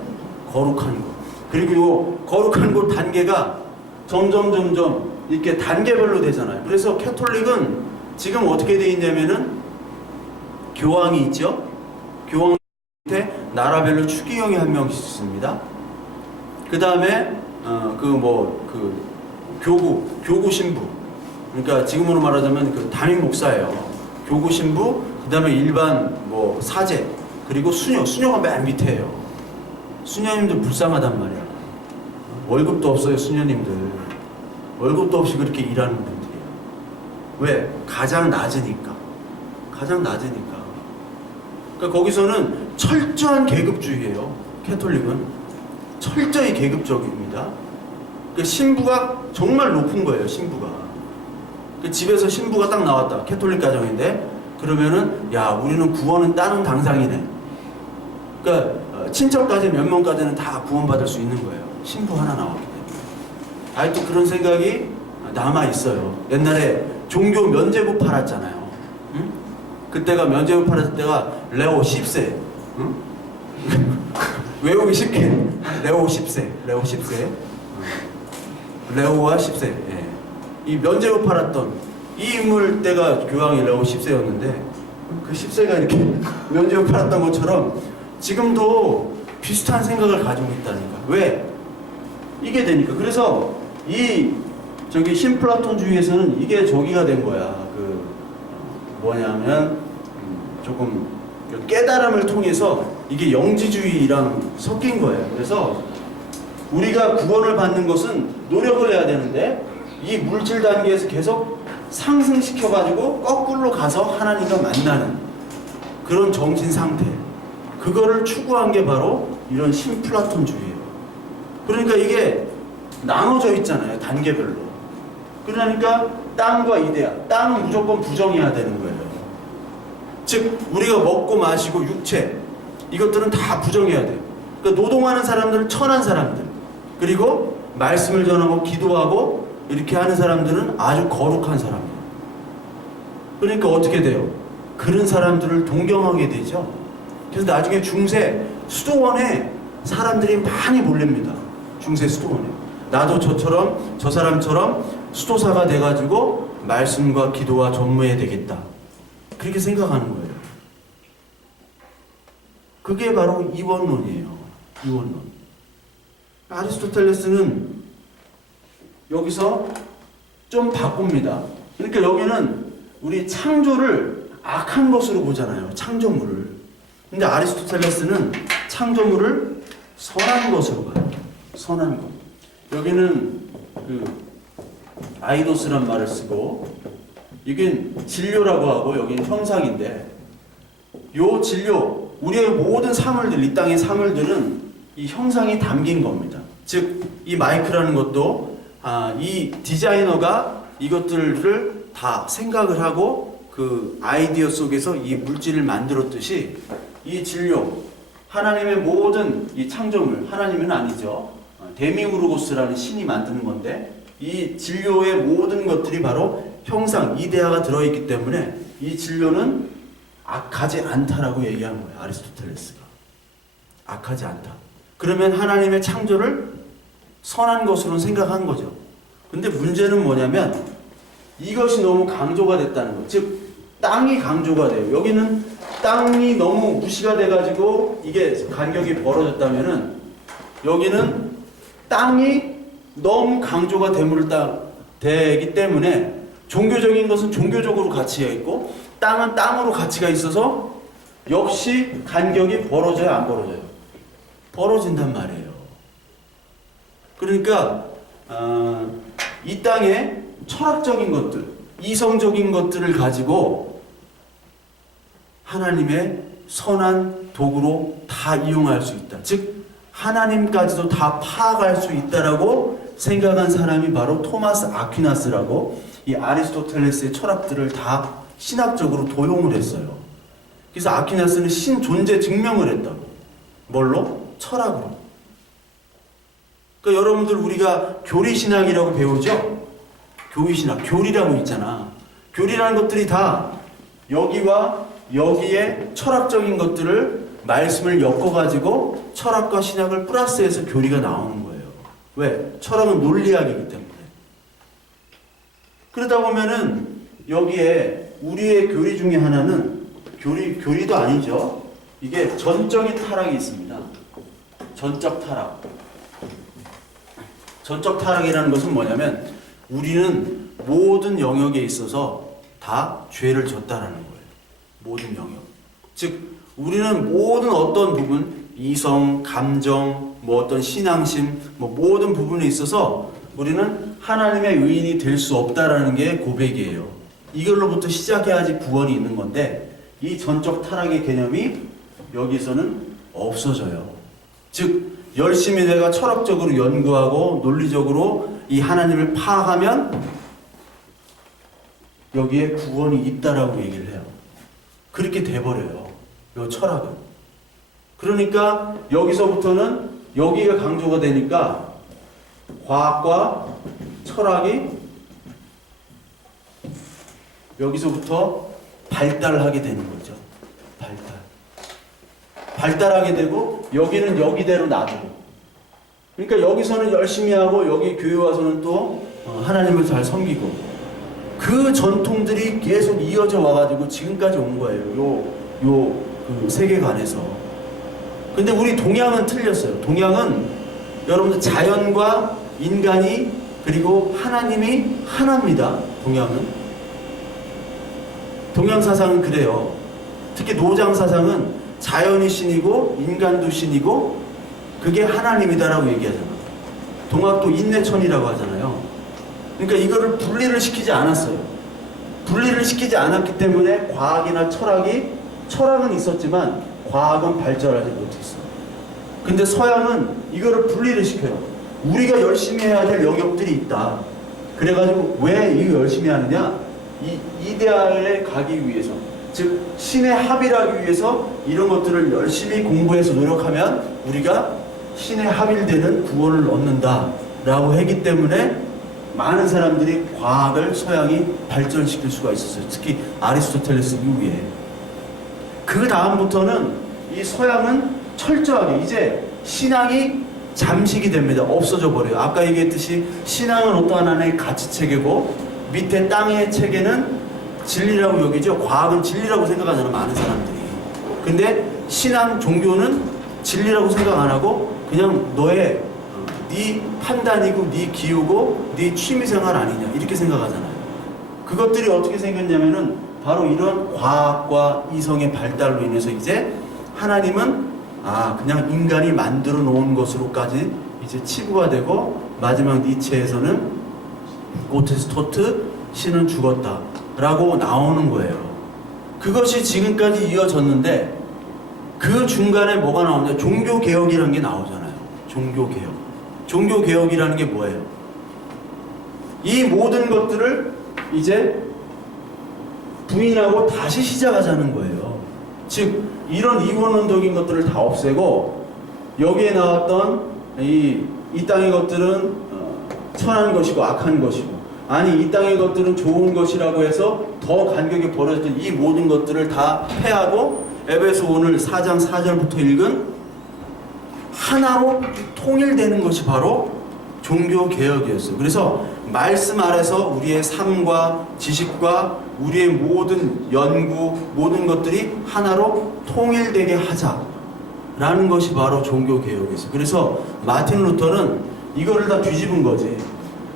거룩한 거. 그리고 요 거룩한 거 단계가 점점 이렇게 단계별로 되잖아요. 그래서 캐톨릭은 지금 어떻게 돼 있냐면은 교황이 있죠? 교황 밑에 나라별로 추기경이 한 명씩 있습니다. 그 다음에 교구 신부. 그러니까 지금으로 말하자면 그 담임 목사예요. 교구 신부, 그다음에 일반 뭐 사제, 그리고 수녀가 맨 밑에예요. 수녀님들 불쌍하단 말이야. 월급도 없어요, 수녀님들. 월급도 없이 그렇게 일하는 분들이에요. 왜? 가장 낮으니까. 그러니까 거기서는 철저한 계급주의예요. 캐톨릭은 철저히 계급적입니다. 그 신부가 정말 높은 거예요. 신부가. 그 집에서 신부가 딱 나왔다. 캐톨릭 가정인데 그러면은 야 우리는 구원은 따는 당상이네. 그러니까 친척까지 몇 명까지는 다 구원받을 수 있는 거예요. 신부 하나 나왔기 때문에. 아직도 그런 생각이 남아 있어요. 옛날에 종교 면제부 팔았잖아요. 응? 그때가 면제부 팔았을 때가 레오 10세. 응? 외우기 쉽게 레오 10세. 레오와 10세. 예. 이 면제부 팔았던 이 인물 때가 교황이 레오 10세였는데 그 10세가 이렇게 면제부 팔았던 것처럼 지금도 비슷한 생각을 가지고 있다니까. 왜? 이게 되니까. 그래서 이 저기 신플라톤주의에서는 이게 저기가 된 거야. 그 뭐냐면 조금 깨달음을 통해서 이게 영지주의랑 섞인 거예요. 그래서 우리가 구원을 받는 것은 노력을 해야 되는데 이 물질 단계에서 계속 상승시켜가지고 거꾸로 가서 하나님과 만나는 그런 정신 상태. 그거를 추구한 게 바로 이런 신플라톤주의예요. 그러니까 이게 나눠져 있잖아요. 단계별로. 그러니까 땅과 이데아. 땅은 무조건 부정해야 되는 거예요. 즉 우리가 먹고 마시고 육체 이것들은 다 부정해야 돼요. 그러니까 노동하는 사람들은 천한 사람들. 그리고 말씀을 전하고 기도하고 이렇게 하는 사람들은 아주 거룩한 사람들. 그러니까 어떻게 돼요? 그런 사람들을 동경하게 되죠. 그래서 나중에 중세 수도원에 사람들이 많이 몰립니다. 중세 수도원에. 나도 저처럼 저 사람처럼 수도사가 돼가지고 말씀과 기도와 전무해야 되겠다. 그렇게 생각하는 거예요. 그게 바로 이원론이에요. 이원론. 아리스토텔레스는 여기서 좀 바꿉니다. 그러니까 여기는 우리 창조를 악한 것으로 보잖아요. 창조물을. 근데 아리스토텔레스는 창조물을 선한 것으로 봐요. 선한 것. 여기는 그 아이도스란 말을 쓰고 이게 진료라고 하고 여기는 형상인데 요 진료 우리의 모든 사물들 이 땅의 사물들은 이 형상이 담긴 겁니다. 즉 이 마이크라는 것도 이 디자이너가 이것들을 다 생각을 하고 그 아이디어 속에서 이 물질을 만들었듯이 이 진료 하나님의 모든 이 창조물 하나님은 아니죠. 데미우르고스라는 신이 만드는 건데 이 진료의 모든 것들이 바로 형상 이데아가 들어있기 때문에 이 진료는 악하지 않다라고 얘기한 거예요. 아리스토텔레스가. 악하지 않다. 그러면 하나님의 창조를 선한 것으로 생각한 거죠. 근데 문제는 뭐냐면 이것이 너무 강조가 됐다는 거. 즉 땅이 강조가 돼요. 여기는 땅이 너무 무시가 돼가지고 이게 간격이 벌어졌다면은 여기는 땅이 너무 강조가 되기 때문에 종교적인 것은 종교적으로 가치가 있고 땅은 땅으로 가치가 있어서 역시 간격이 벌어져요, 안 벌어져요? 벌어진단 말이에요. 그러니까 이 땅에 철학적인 것들, 이성적인 것들을 가지고 하나님의 선한 도구로 다 이용할 수 있다. 즉 하나님까지도 다 파악할 수 있다라고 생각한 사람이 바로 토마스 아퀴나스라고 이 아리스토텔레스의 철학들을 다 신학적으로 도용을 했어요. 그래서 아퀴나스는 신 존재 증명을 했다고. 뭘로? 철학으로. 그러니까 여러분들 우리가 교리신학이라고 배우죠? 교리신학, 교리라고 있잖아. 교리라는 것들이 다 여기와 여기에 철학적인 것들을 말씀을 엮어가지고 철학과 신학을 플러스해서 교리가 나오는 거예요. 왜? 철학은 논리학이기 때문에. 그러다 보면은 여기에 우리의 교리 중에 하나는 교리도 아니죠. 이게 전적인 타락이 있습니다. 전적 타락. 전적 타락이라는 것은 뭐냐면 우리는 모든 영역에 있어서 다 죄를 졌다라는 거예요. 모든 영역. 즉 우리는 모든 어떤 부분, 이성, 감정, 뭐 어떤 신앙심, 뭐 모든 부분에 있어서 우리는 하나님의 의인이 될 수 없다라는 게 고백이에요. 이걸로부터 시작해야지 구원이 있는 건데 이 전적 타락의 개념이 여기서는 없어져요. 즉 열심히 내가 철학적으로 연구하고 논리적으로 이 하나님을 파악하면 여기에 구원이 있다라고 얘기를 해요. 그렇게 돼버려요. 이 철학은. 그러니까 여기서부터는 여기가 강조가 되니까 과학과 철학이 여기서부터 발달하게 되는 거죠. 발달하게 되고 여기는 여기대로 놔두고. 그러니까 여기서는 열심히 하고 여기 교회 와서는 또 하나님을 잘 섬기고 그 전통들이 계속 이어져 와가지고 지금까지 온 거예요. 그 세계관에서. 근데 우리 동양은 틀렸어요. 동양은 여러분들 자연과 인간이 그리고 하나님이 하나입니다. 동양 사상은 그래요. 특히 노장 사상은 자연이 신이고 인간도 신이고 그게 하나님이다라고 얘기하잖아. 동학도 인내천이라고 하잖아요. 그러니까 이거를 분리를 시키지 않았어요. 분리를 시키지 않았기 때문에 과학이나 철학은 있었지만 과학은 발전하지 못했어. 근데 서양은 이거를 분리를 시켜요. 우리가 열심히 해야 될 영역들이 있다. 그래가지고 왜 이거 열심히 하느냐? 이 이데알에 가기 위해서, 즉 신의 합일하기 위해서 이런 것들을 열심히 공부해서 노력하면 우리가 신의 합일되는 구원을 얻는다라고 했기 때문에 많은 사람들이 과학을 서양이 발전시킬 수가 있었어요. 특히 아리스토텔레스 이후에. 그 다음부터는 이 서양은 철저하게 이제 신앙이 잠식이 됩니다. 없어져 버려요. 아까 얘기했듯이 신앙은 어떠한 하나의 가치체계고 밑에 땅의 체계는 진리라고 여기죠. 과학은 진리라고 생각하잖아요. 많은 사람들이. 근데 신앙, 종교는 진리라고 생각 안 하고 그냥 너의 네 판단이고 네 기호고 네 취미생활 아니냐 이렇게 생각하잖아요. 그것들이 어떻게 생겼냐면은 바로 이런 과학과 이성의 발달로 인해서 이제 하나님은 그냥 인간이 만들어 놓은 것으로까지 이제 치부가 되고 마지막 니체에서는 고테스토트 신은 죽었다 라고 나오는 거예요. 그것이 지금까지 이어졌는데 그 중간에 뭐가 나오냐? 종교개혁이라는 게 나오잖아요. 종교개혁이라는 게 뭐예요? 이 모든 것들을 이제 부인하고 다시 시작하자는 거예요. 즉 이런 이원론적인 것들을 다 없애고 여기에 나왔던 이 땅의 것들은 선한 것이고 악한 것이고 이 땅의 것들은 좋은 것이라고 해서 더 간격이 벌어진 이 모든 것들을 다 패하고 에베소 오늘 4장 4절부터 읽은 하나로 통일되는 것이 바로 종교개혁이었어요. 그래서 말씀 아래서 우리의 삶과 지식과 우리의 모든 연구, 모든 것들이 하나로 통일되게 하자라는 것이 바로 종교개혁이었어요. 그래서 마틴 루터는 이거를 다 뒤집은 거지.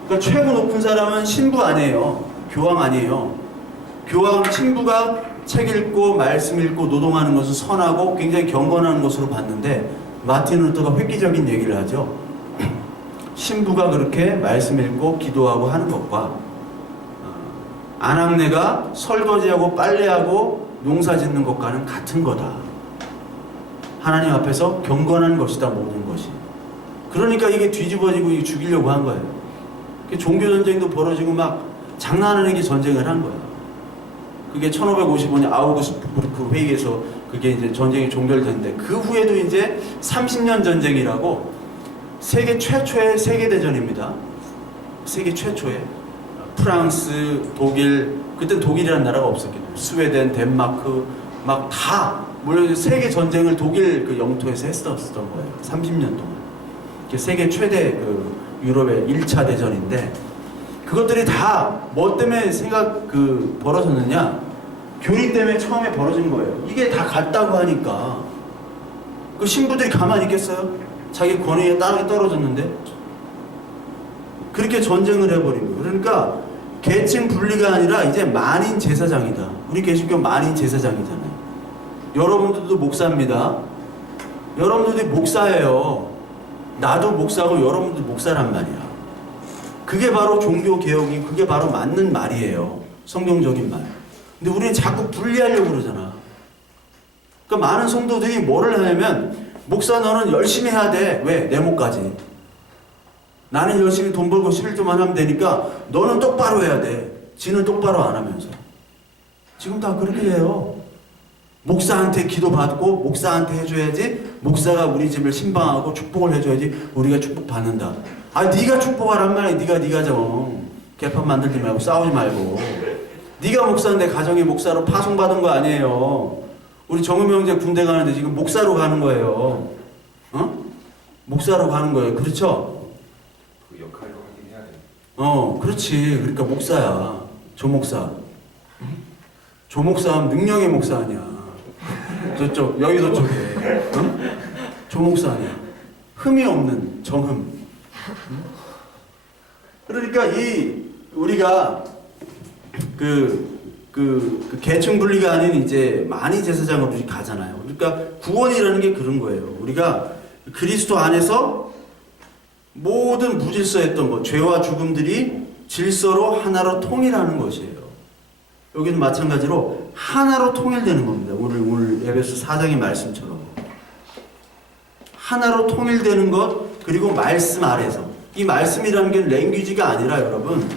그러니까 최고 높은 사람은 신부 아니에요. 교황 아니에요. 교황, 신부가 책 읽고 말씀 읽고 노동하는 것을 선하고 굉장히 경건한 것으로 봤는데 마틴 루터가 획기적인 얘기를 하죠. 신부가 그렇게 말씀 읽고 기도하고 하는 것과 아낙네가 설거지하고 빨래하고 농사 짓는 것과는 같은 거다. 하나님 앞에서 경건한 것이다, 모든 것이. 그러니까 이게 뒤집어지고 이게 죽이려고 한 거예요. 종교전쟁도 벌어지고 막 장난하는 게 전쟁을 한 거야. 그게 1555년 아우구스부르크 회의에서 그게 이제 전쟁이 종결됐는데 그 후에도 이제 30년 전쟁이라고 세계 최초의 세계대전입니다. 세계 최초의 프랑스, 독일, 그땐 독일이라는 나라가 없었기 때문에 스웨덴, 덴마크 막 다 물론 세계 전쟁을 독일 그 영토에서 했었던 거예요. 30년 동안. 세계 최대 그 유럽의 1차 대전인데 그것들이 다 뭐 때문에 벌어졌느냐? 교리 때문에 처음에 벌어진 거예요. 이게 다 같다고 하니까 그 신부들이 가만히 있겠어요? 자기 권위에 땅에 떨어졌는데 그렇게 전쟁을 해버린 거예요. 그러니까 계층 분리가 아니라 이제 만인 제사장이다. 우리 개신교 많이 제사장이잖아요. 여러분들도 목사입니다. 여러분들이 목사예요. 나도 목사고 여러분도 목사란 말이야. 그게 바로 종교개혁이, 그게 바로 맞는 말이에요. 성경적인 말. 근데 우리는 자꾸 분리하려고 그러잖아. 그러니까 많은 성도들이 뭐를 하냐면, 목사 너는 열심히 해야 돼. 왜? 내 목까지. 나는 열심히 돈 벌고 11조만 하면 되니까 너는 똑바로 해야 돼. 지는 똑바로 안 하면서. 지금 다 그렇게 해요. 목사한테 기도받고 목사한테 해줘야지, 목사가 우리 집을 신방하고 축복을 해줘야지 우리가 축복받는다. 아, 네가 축복하란 말이야. 네가 좀 개판 만들지 말고 싸우지 말고. 네가 목사인데 가정의 목사로 파송받은 거 아니에요. 우리 정은미 형제 군대 가는데 지금 목사로 가는 거예요. 어? 목사로 가는 거예요. 그렇죠? 그 역할을 하긴 해야 돼. 그렇지. 그러니까 목사야. 조목사. 조목사 하면 능력의 목사 아니야. 저쪽 여의도 쪽에. 조목사 아니야. 흠이 없는 정흠. 그러니까 우리가 그 계층 분리가 아닌 이제 많이 제사장으로 가잖아요. 그러니까 구원이라는 게 그런 거예요. 우리가 그리스도 안에서 모든 무질서했던 것, 죄와 죽음들이 질서로 하나로 통일하는 것이에요. 여기는 마찬가지로 하나로 통일되는 겁니다. 오늘 에베소 4장의 말씀처럼. 하나로 통일되는 것, 그리고 말씀 아래서. 이 말씀이라는 게 랭귀지가 아니라 여러분,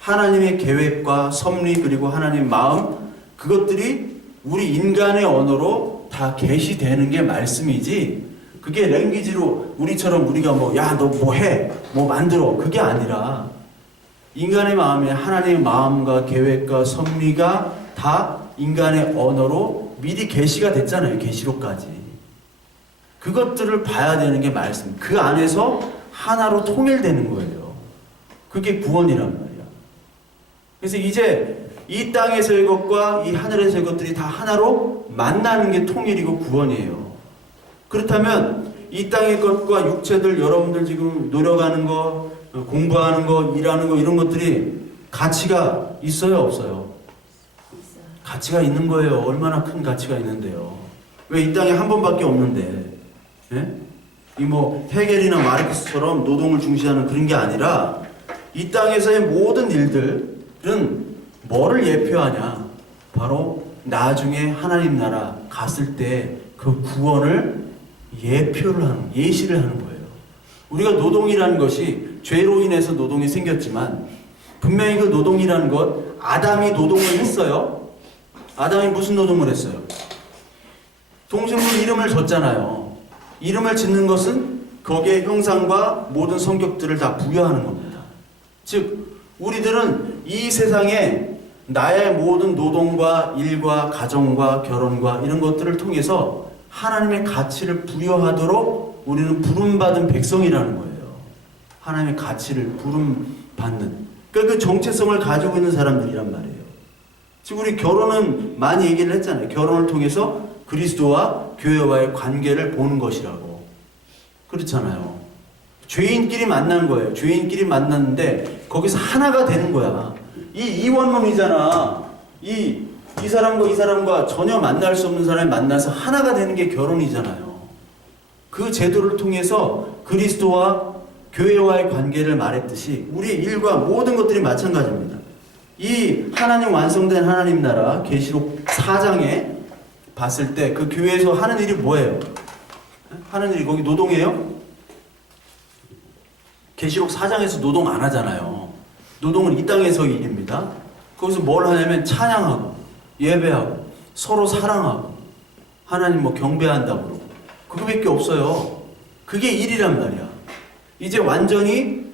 하나님의 계획과 섭리 그리고 하나님의 마음, 그것들이 우리 인간의 언어로 다 계시되는 게 말씀이지, 그게 랭귀지로 우리처럼 우리가 야 너 뭐 해, 뭐 만들어, 그게 아니라 인간의 마음에 하나님의 마음과 계획과 섭리가 다 인간의 언어로 미리 계시가 됐잖아요. 계시록까지. 그것들을 봐야 되는 게 말씀. 그 안에서 하나로 통일되는 거예요. 그게 구원이란 말이야. 그래서 이제 이 땅에서의 것과 이 하늘에서의 것들이 다 하나로 만나는 게 통일이고 구원이에요. 그렇다면 이 땅의 것과 육체들, 여러분들 지금 노력하는 거, 공부하는 거, 일하는 거, 이런 것들이 가치가 있어요, 없어요? 가치가 있는 거예요. 얼마나 큰 가치가 있는데요. 왜 이 땅에 한 번밖에 없는데, 예? 헤겔이나 마르크스처럼 노동을 중시하는 그런 게 아니라, 이 땅에서의 모든 일들은 뭐를 예표하냐? 바로 나중에 하나님 나라 갔을 때 그 구원을 예표를 하는, 예시를 하는 거예요. 우리가 노동이라는 것이 죄로 인해서 노동이 생겼지만, 분명히 그 노동이라는 것, 아담이 노동을 했어요. 아담이 무슨 노동을 했어요? 동생물 이름을 줬잖아요. 이름을 짓는 것은 거기에 형상과 모든 성격들을 다 부여하는 겁니다. 즉, 우리들은 이 세상에 나의 모든 노동과 일과 가정과 결혼과 이런 것들을 통해서 하나님의 가치를 부여하도록 우리는 부름받은 백성이라는 거예요. 하나님의 가치를 부름받는. 그러니까 그 정체성을 가지고 있는 사람들이란 말이에요. 지금 우리 결혼은 많이 얘기를 했잖아요. 결혼을 통해서 그리스도와 교회와의 관계를 보는 것이라고. 그렇잖아요. 죄인끼리 만난 거예요. 죄인끼리 만났는데 거기서 하나가 되는 거야. 이 이원론이잖아. 이 사람과 이 사람과 전혀 만날 수 없는 사람이 만나서 하나가 되는 게 결혼이잖아요. 그 제도를 통해서 그리스도와 교회와의 관계를 말했듯이 우리의 일과 모든 것들이 마찬가지입니다. 이 하나님 완성된 하나님 나라 계시록 4장에 봤을 때 그 교회에서 하는 일이 뭐예요? 하는 일이 거기 노동이에요? 계시록 4장에서 노동 안 하잖아요. 노동은 이 땅에서의 일입니다. 거기서 뭘 하냐면 찬양하고 예배하고 서로 사랑하고 하나님 경배한다고 그러고 그거밖에 없어요. 그게 일이란 말이야. 이제 완전히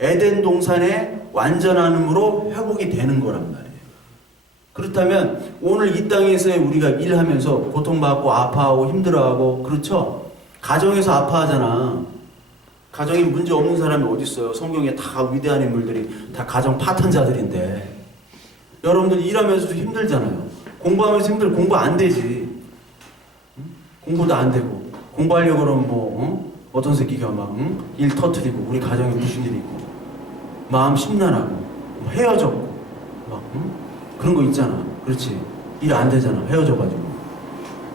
에덴 동산의 완전함으로 회복이 되는 거란 말이에요. 그렇다면 오늘 이 땅에서의 우리가 일하면서 고통받고 아파하고 힘들어하고 그렇죠? 가정에서 아파하잖아. 가정에 문제 없는 사람이 어디 있어요? 성경에 다 위대한 인물들이 다 가정 파탄자들인데 여러분들 일하면서도 힘들잖아요. 공부하면서 힘들고 공부 안 되지. 공부도 안 되고 공부하려고 그러면 어떤 새끼가 일 터뜨리고 우리 가정에 무슨 일이 있고 마음 심란하고 헤어졌고 그런 거 있잖아. 그렇지? 일 안 되잖아. 헤어져가지고.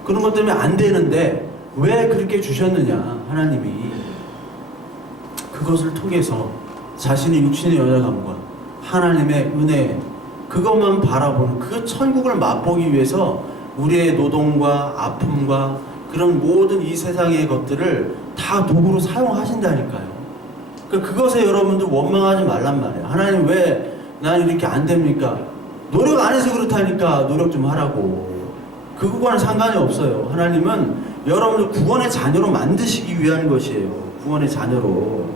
그런 것 때문에 안 되는데 왜 그렇게 주셨느냐 하나님이. 그것을 통해서 자신의 육신의 연약함과 하나님의 은혜, 그것만 바라보는 그 천국을 맛보기 위해서 우리의 노동과 아픔과 그런 모든 이 세상의 것들을 다 도구로 사용하신다니까요. 그러니까 그것에 여러분들 원망하지 말란 말이에요. 하나님 왜 나는 이렇게 안 됩니까? 노력 안 해서 그렇다니까 노력 좀 하라고. 그거와는 상관이 없어요. 하나님은 여러분들 구원의 자녀로 만드시기 위한 것이에요. 구원의 자녀로.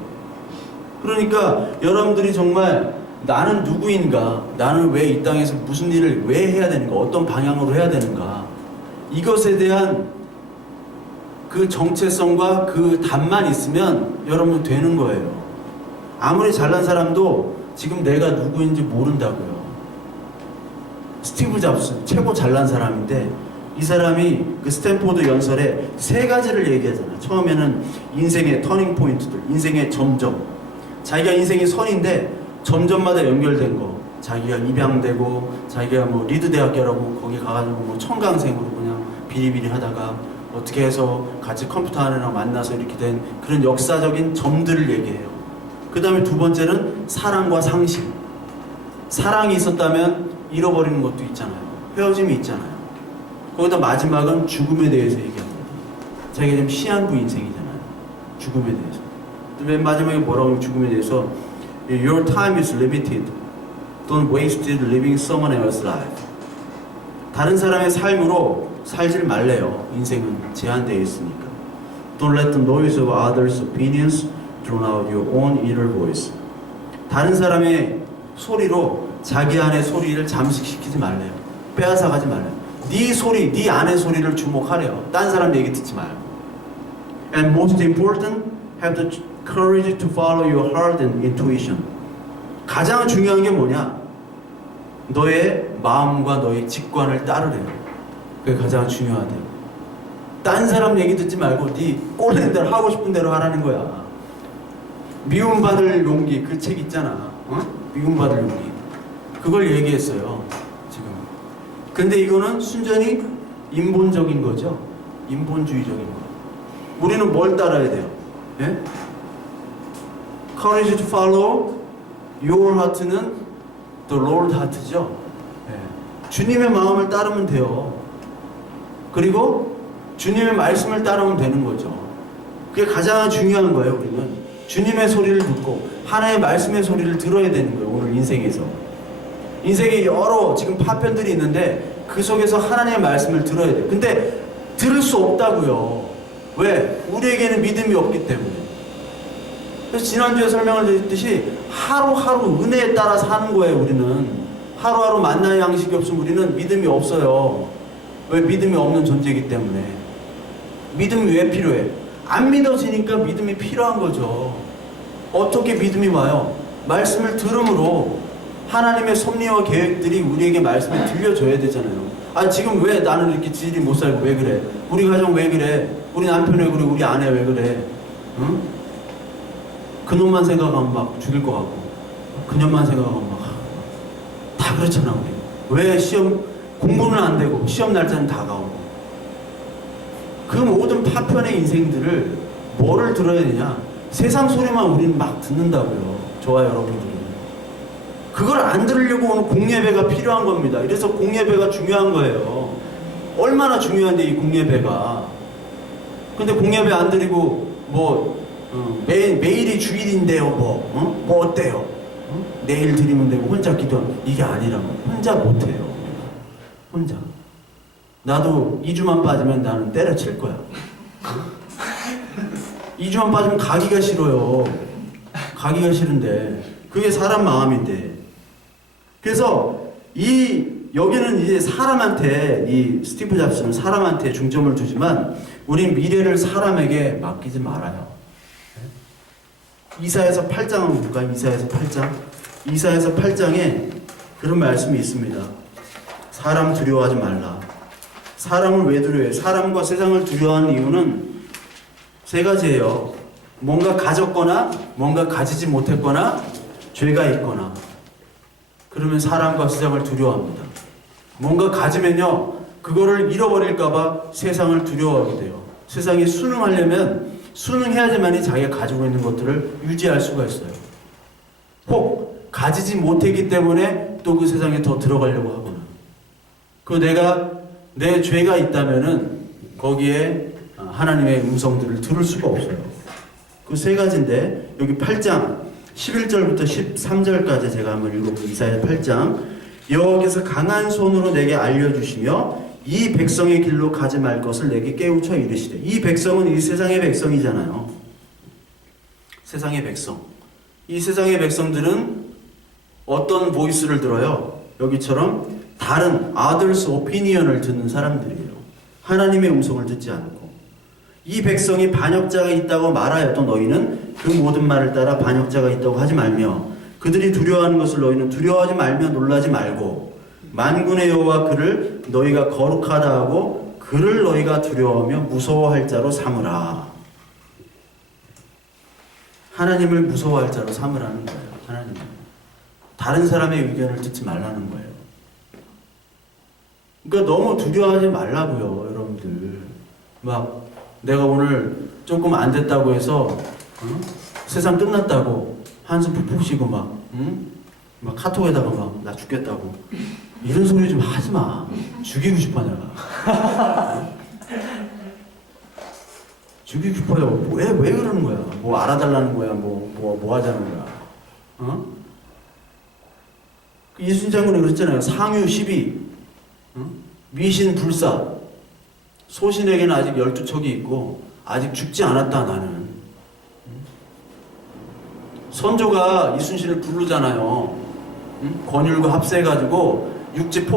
그러니까 여러분들이 정말 나는 누구인가? 나는 왜 이 땅에서 무슨 일을 왜 해야 되는가? 어떤 방향으로 해야 되는가? 이것에 대한 그 정체성과 그 답만 있으면 여러분 되는 거예요. 아무리 잘난 사람도 지금 내가 누구인지 모른다고요. 스티브 잡스 최고 잘난 사람인데 이 사람이 그 스탠포드 연설에 3가지를 얘기하잖아요. 처음에는 인생의 터닝 포인트들, 인생의 점점. 자기가 인생이 선인데 점점마다 연결된 거. 자기가 입양되고 자기가 뭐 리드 대학교라고 거기 가가지고 뭐 청강생으로 그냥 비리비리 하다가 어떻게 해서 같이 컴퓨터 하느랑 만나서 이렇게 된 그런 역사적인 점들을 얘기해요. 그 다음에 2번째는 사랑과 상실. 사랑이 있었다면 잃어버리는 것도 있잖아요. 헤어짐이 있잖아요. 거기다 마지막은 죽음에 대해서 얘기합니다. 자기가 지금 시한부 인생이잖아요. 죽음에 대해서. 맨 마지막에 뭐라고 하면 죽음에 대해서 Your time is limited. Don't waste it living someone else's life. 다른 사람의 삶으로 살질 말래요. 인생은 제한되어 있으니까. Don't let the noise of others' opinions drown out your own inner voice. 다른 사람의 소리로 자기 안의 소리를 잠식시키지 말래요. 빼앗아가지 말래요. 네 소리, 네 안의 소리를 주목하래요. 딴 사람 얘기 듣지 말고. And most important, have the courage to follow your heart and intuition. 가장 중요한 게 뭐냐? 너의 마음과 너의 직관을 따르래요. 그게 가장 중요하대요. 딴 사람 얘기 듣지 말고 네 꼴낸 대로 하고 싶은 대로 하라는 거야. 미움받을 용기, 그 책 있잖아. 어? 미움받을 용기. 그걸 얘기했어요. 지금. 근데 이거는 순전히 인본적인 거죠. 인본주의적인 거. 우리는 뭘 따라야 돼요? 예? Courage to follow your heart는 the Lord heart죠. 예. 주님의 마음을 따르면 돼요. 그리고 주님의 말씀을 따르면 되는 거죠. 그게 가장 중요한 거예요. 우리는 주님의 소리를 듣고 하나의 말씀의 소리를 들어야 되는 거예요. 오늘 인생에서. 인생에 여러 지금 파편들이 있는데 그 속에서 하나님의 말씀을 들어야 돼요. 근데 들을 수 없다고요. 왜? 우리에게는 믿음이 없기 때문에. 그래서 지난주에 설명을 드렸듯이 하루하루 은혜에 따라 사는 거예요. 우리는 하루하루 만나의 양식이 없으면 우리는 믿음이 없어요. 왜? 믿음이 없는 존재이기 때문에. 믿음이 왜 필요해? 안 믿어지니까 믿음이 필요한 거죠. 어떻게 믿음이 와요? 말씀을 들음으로 하나님의 섭리와 계획들이 우리에게 말씀을 들려줘야 되잖아요. 아, 지금 왜 나는 이렇게 지질이 못 살고 왜 그래? 우리 가정 왜 그래? 우리 남편 왜 그래? 우리 아내 왜 그래? 응? 그놈만 생각하면 막 죽일 것 같고, 그녀만 생각하면 막 다 그렇잖아. 우리 왜 시험 공부는 안 되고 시험 날짜는 다가오고. 그 모든 파편의 인생들을 뭐를 들어야 되냐? 세상 소리만 우리는 막 듣는다고요. 저와 여러분들은. 그걸 안 들으려고 오늘 공예배가 필요한 겁니다. 이래서 공예배가 중요한 거예요. 얼마나 중요한데 이 공예배가. 근데 공예배 안 드리고 매일이 주일인데요. 뭐 어때요? 내일 드리면 되고 혼자 기도하면 이게 아니라고. 혼자 못해요. 혼자. 나도 2주만 빠지면 나는 때려칠 거야. 2주만 빠지면 가기가 싫어요. 가기가 싫은데 그게 사람 마음인데. 그래서 여기는 이제 사람한테, 이 스티브 잡스는 사람한테 중점을 두지만 우린 미래를 사람에게 맡기지 말아요. 이사야서 8장은 볼까요? 이사야서 8장. 이사야서 8장에 그런 말씀이 있습니다. 사람 두려워하지 말라. 사람을 왜 두려워해? 사람과 세상을 두려워하는 이유는 3가지예요. 뭔가 가졌거나 뭔가 가지지 못했거나 죄가 있거나. 그러면 사람과 세상을 두려워합니다. 뭔가 가지면요, 그거를 잃어버릴까봐 세상을 두려워하게 돼요. 세상에 순응하려면 순응해야지만이 자기가 가지고 있는 것들을 유지할 수가 있어요. 혹 가지지 못했기 때문에 또 그 세상에 더 들어가려고 하거나, 그 내 죄가 있다면은 거기에 하나님의 음성들을 들을 수가 없어요. 그 세 가지인데 여기 8장 11절부터 13절까지 제가 한번 읽어볼게요. 이사야 8장. 여호와께서 강한 손으로 내게 알려주시며 이 백성의 길로 가지 말 것을 내게 깨우쳐 이르시되. 이 백성은 이 세상의 백성이잖아요. 세상의 백성. 이 세상의 백성들은 어떤 보이스를 들어요? 여기처럼 다른 others opinion을 듣는 사람들이에요. 하나님의 음성을 듣지 않고. 이 백성이 반역자가 있다고 말하여도 너희는 그 모든 말을 따라 반역자가 있다고 하지 말며 그들이 두려워하는 것을 너희는 두려워하지 말며 놀라지 말고 만군의 여호와 그를 너희가 거룩하다 하고 그를 너희가 두려워하며 무서워할 자로 삼으라. 하나님을 무서워할 자로 삼으라는 거예요. 하나님. 다른 사람의 의견을 듣지 말라는 거예요. 그러니까 너무 두려워하지 말라고요, 여러분들. 막 내가 오늘 조금 안 됐다고 해서 세상 끝났다고 한숨 푹푹 쉬고 막 카톡에다가 막 나 죽겠다고 이런 소리 좀 하지 마. 죽이고 싶어 내가. 죽이고 싶어요. 왜 그러는 거야? 뭐 알아달라는 거야? 뭐 하자는 거야? 이순 장군이 그랬잖아요. 상유 12, 미신 불사. 소신에게는 아직 12척이 있고 아직 죽지 않았다 나는. 선조가 이순신을 부르잖아요. 권율과 합세해가지고 육지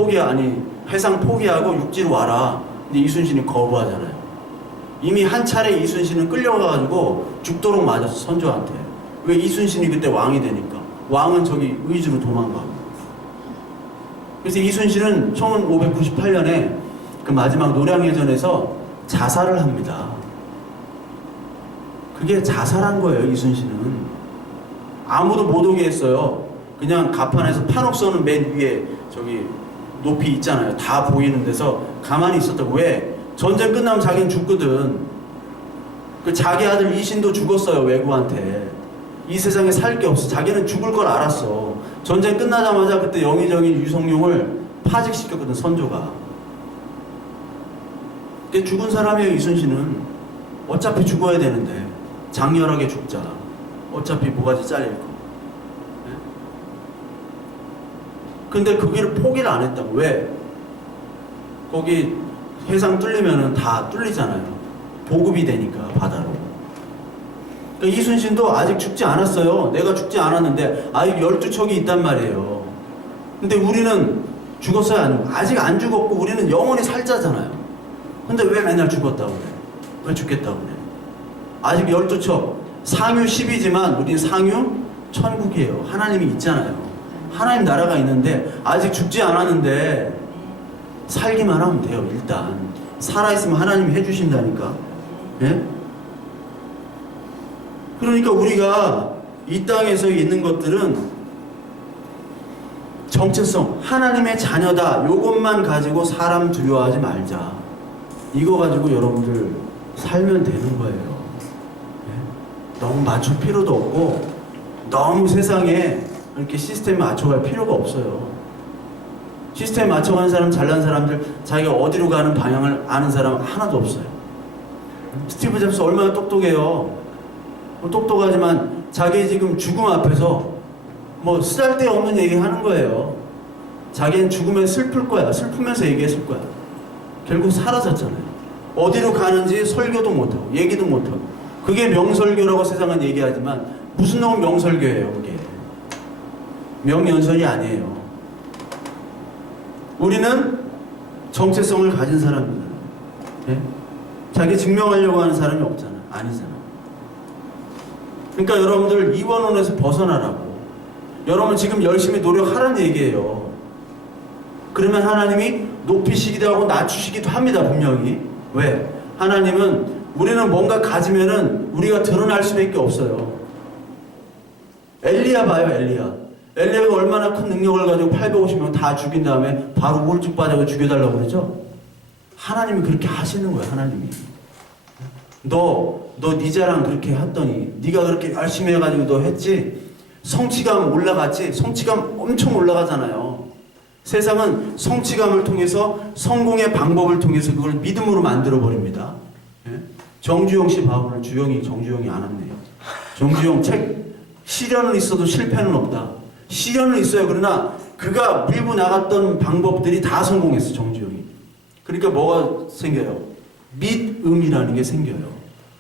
해상 포기하고 육지로 와라. 근데 이순신이 거부하잖아요. 이미 한 차례 이순신은 끌려가가지고 죽도록 맞았어, 선조한테. 왜? 이순신이 그때 왕이 되니까. 왕은 저기 의주로 도망가고. 그래서 이순신은 1598년에 그 마지막 노량해전에서 자살을 합니다. 그게 자살한 거예요, 이순신은. 아무도 못 오게 했어요. 그냥 가판에서 판옥선은 맨 위에 저기 높이 있잖아요. 다 보이는 데서 가만히 있었다고. 왜? 전쟁 끝나면 자기는 죽거든. 그 자기 아들 이신도 죽었어요, 왜구한테. 이 세상에 살 게 없어. 자기는 죽을 걸 알았어. 전쟁 끝나자마자 그때 영의정인 유성룡을 파직시켰거든, 선조가. 죽은 사람이에요, 이순신은. 어차피 죽어야 되는데 장렬하게 죽자. 어차피 모가지 잘릴 거. 근데 거기를 포기를 안 했다고. 왜? 거기 해상 뚫리면은 다 뚫리잖아요. 보급이 되니까 바다로. 그러니까 이순신도 아직 죽지 않았어요. 내가 죽지 않았는데 아직 12척이 있단 말이에요. 근데 우리는 죽었어요? 아니면 아직 안 죽었고 우리는 영원히 살자잖아요. 근데 왜 맨날 죽었다고 그래? 왜 죽겠다고 그래? 아직 12척. 상유 10이지만 우리는 상유 천국이에요. 하나님이 있잖아요. 하나님 나라가 있는데 아직 죽지 않았는데 살기만 하면 돼요. 일단 살아있으면 하나님이 해주신다니까. 예? 그러니까 우리가 이 땅에서 있는 것들은 정체성, 하나님의 자녀다, 요것만 가지고 사람 두려워하지 말자. 이거 가지고 여러분들 살면 되는 거예요. 예? 너무 맞출 필요도 없고 너무 세상에 이렇게 시스템에 맞춰갈 필요가 없어요. 시스템에 맞춰가는 사람, 잘난 사람들, 자기가 어디로 가는 방향을 아는 사람 하나도 없어요. 스티브 잡스 얼마나 똑똑해요. 똑똑하지만 자기 지금 죽음 앞에서 뭐 쓰잘데없는 얘기 하는 거예요. 자기는 죽으면 슬플 거야. 슬프면서 얘기했을 거야. 결국 사라졌잖아요. 어디로 가는지 설교도 못하고 얘기도 못하고. 그게 명설교라고 세상은 얘기하지만 무슨 놈은 명설교예요. 그게 명연설이 아니에요. 우리는 정체성을 가진 사람이잖아요. 예? 자기 증명하려고 하는 사람이 없잖아. 아니잖아. 그러니까 여러분들 이원론에서 벗어나라고. 여러분 지금 열심히 노력하라는 얘기예요. 그러면 하나님이 높이시기도 하고 낮추시기도 합니다. 분명히. 왜? 하나님은 우리는 뭔가 가지면은 우리가 드러날 수밖에 없어요. 엘리야 봐요, 엘리야. 엘리야가 얼마나 큰 능력을 가지고 850명 다 죽인 다음에 바로 우울증 빠져서 죽여달라고 그러죠? 하나님이 그렇게 하시는 거예요. 하나님이. 너 네 자랑 그렇게 했더니 네가 그렇게 열심히 해가지고 너 했지? 성취감 올라갔지? 성취감 엄청 올라가잖아요. 세상은 성취감을 통해서 성공의 방법을 통해서 그걸 믿음으로 만들어 버립니다. 예? 정주영 씨 봐오늘 정주영이 안 왔네요. 정주영 책 시련은 있어도 실패는 없다. 시련은 있어요. 그러나 그가 밀고 나갔던 방법들이 다 성공했어. 정주영이. 그러니까 뭐가 생겨요? 믿음이라는 게 생겨요.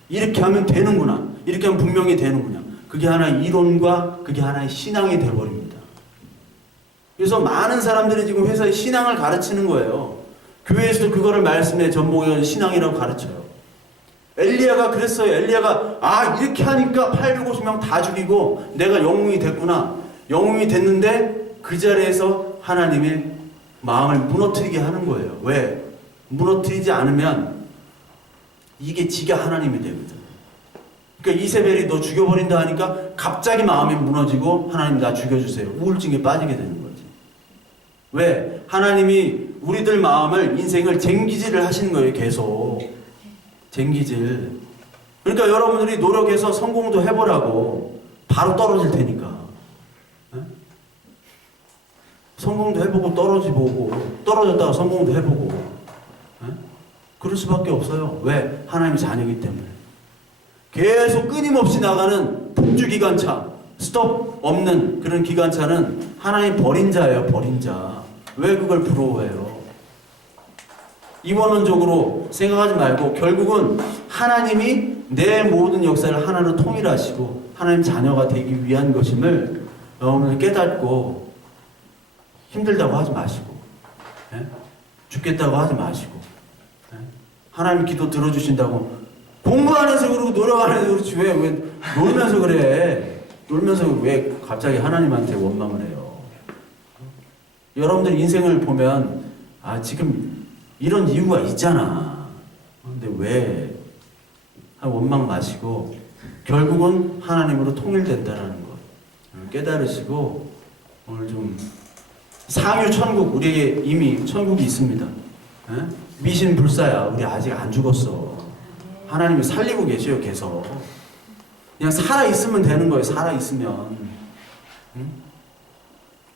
이렇게 하면 되는구나. 이렇게 하면 분명히 되는구나. 그게 하나의 이론과 그게 하나의 신앙이 되어버립니다. 그래서 많은 사람들이 지금 회사에 신앙을 가르치는 거예요. 교회에서도 그거를 말씀에 전복해서 신앙이라고 가르쳐요. 엘리야가 그랬어요. 엘리야가 이렇게 하니까 850명 다 죽이고 내가 영웅이 됐구나. 영웅이 됐는데 그 자리에서 하나님의 마음을 무너뜨리게 하는 거예요. 왜? 무너뜨리지 않으면 이게 지가 하나님이 되거든. 그러니까 이세벨이 너 죽여버린다 하니까 갑자기 마음이 무너지고 하나님 나 죽여주세요. 우울증에 빠지게 되는 거지. 왜? 하나님이 우리들 마음을 인생을 쟁기질을 하시는 거예요. 계속. 쟁기질. 그러니까 여러분들이 노력해서 성공도 해보라고 바로 떨어질 테니까. 에? 성공도 해보고 떨어졌다가 성공도 해보고 에? 그럴 수밖에 없어요. 왜? 하나님의 자녀이기 때문에. 계속 끊임없이 나가는 폭주기관차, 스톱 없는 그런 기관차는 하나님 버린 자예요. 버린 자. 왜 그걸 부러워해요? 이원론적으로 생각하지 말고 결국은 하나님이 내 모든 역사를 하나로 통일하시고 하나님 자녀가 되기 위한 것임을 여러분들 깨닫고 힘들다고 하지 마시고 예? 죽겠다고 하지 마시고 예? 하나님 기도 들어주신다고 공부 안 해서 그러고 노력 안 해서 그렇지 왜 놀면서 그래. 놀면서 왜 갑자기 하나님한테 원망을 해요. 여러분들 인생을 보면 지금 이런 이유가 있잖아. 근데 왜 원망 마시고 결국은 하나님으로 통일된다는 것 깨달으시고 오늘 좀 상유 천국 우리에게 이미 천국이 있습니다. 에? 미신 불사야. 우리 아직 안 죽었어. 하나님이 살리고 계셔요. 계속. 그냥 살아있으면 되는 거예요. 살아있으면. 응?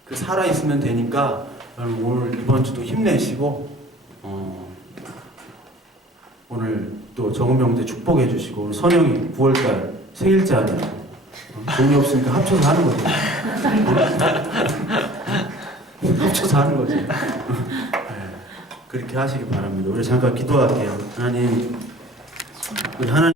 그 살아있으면 되니까 여러분 오늘 이번 주도 힘내시고 오늘 또 정우명대 축복해 주시고 오늘 선영이 9월달 생일자냐 돈이 없으니까 합쳐서 하는 거죠. 합쳐서 하는 거죠. 네. 그렇게 하시기 바랍니다. 우리 잠깐 기도할게요. 하나님 우리 하나님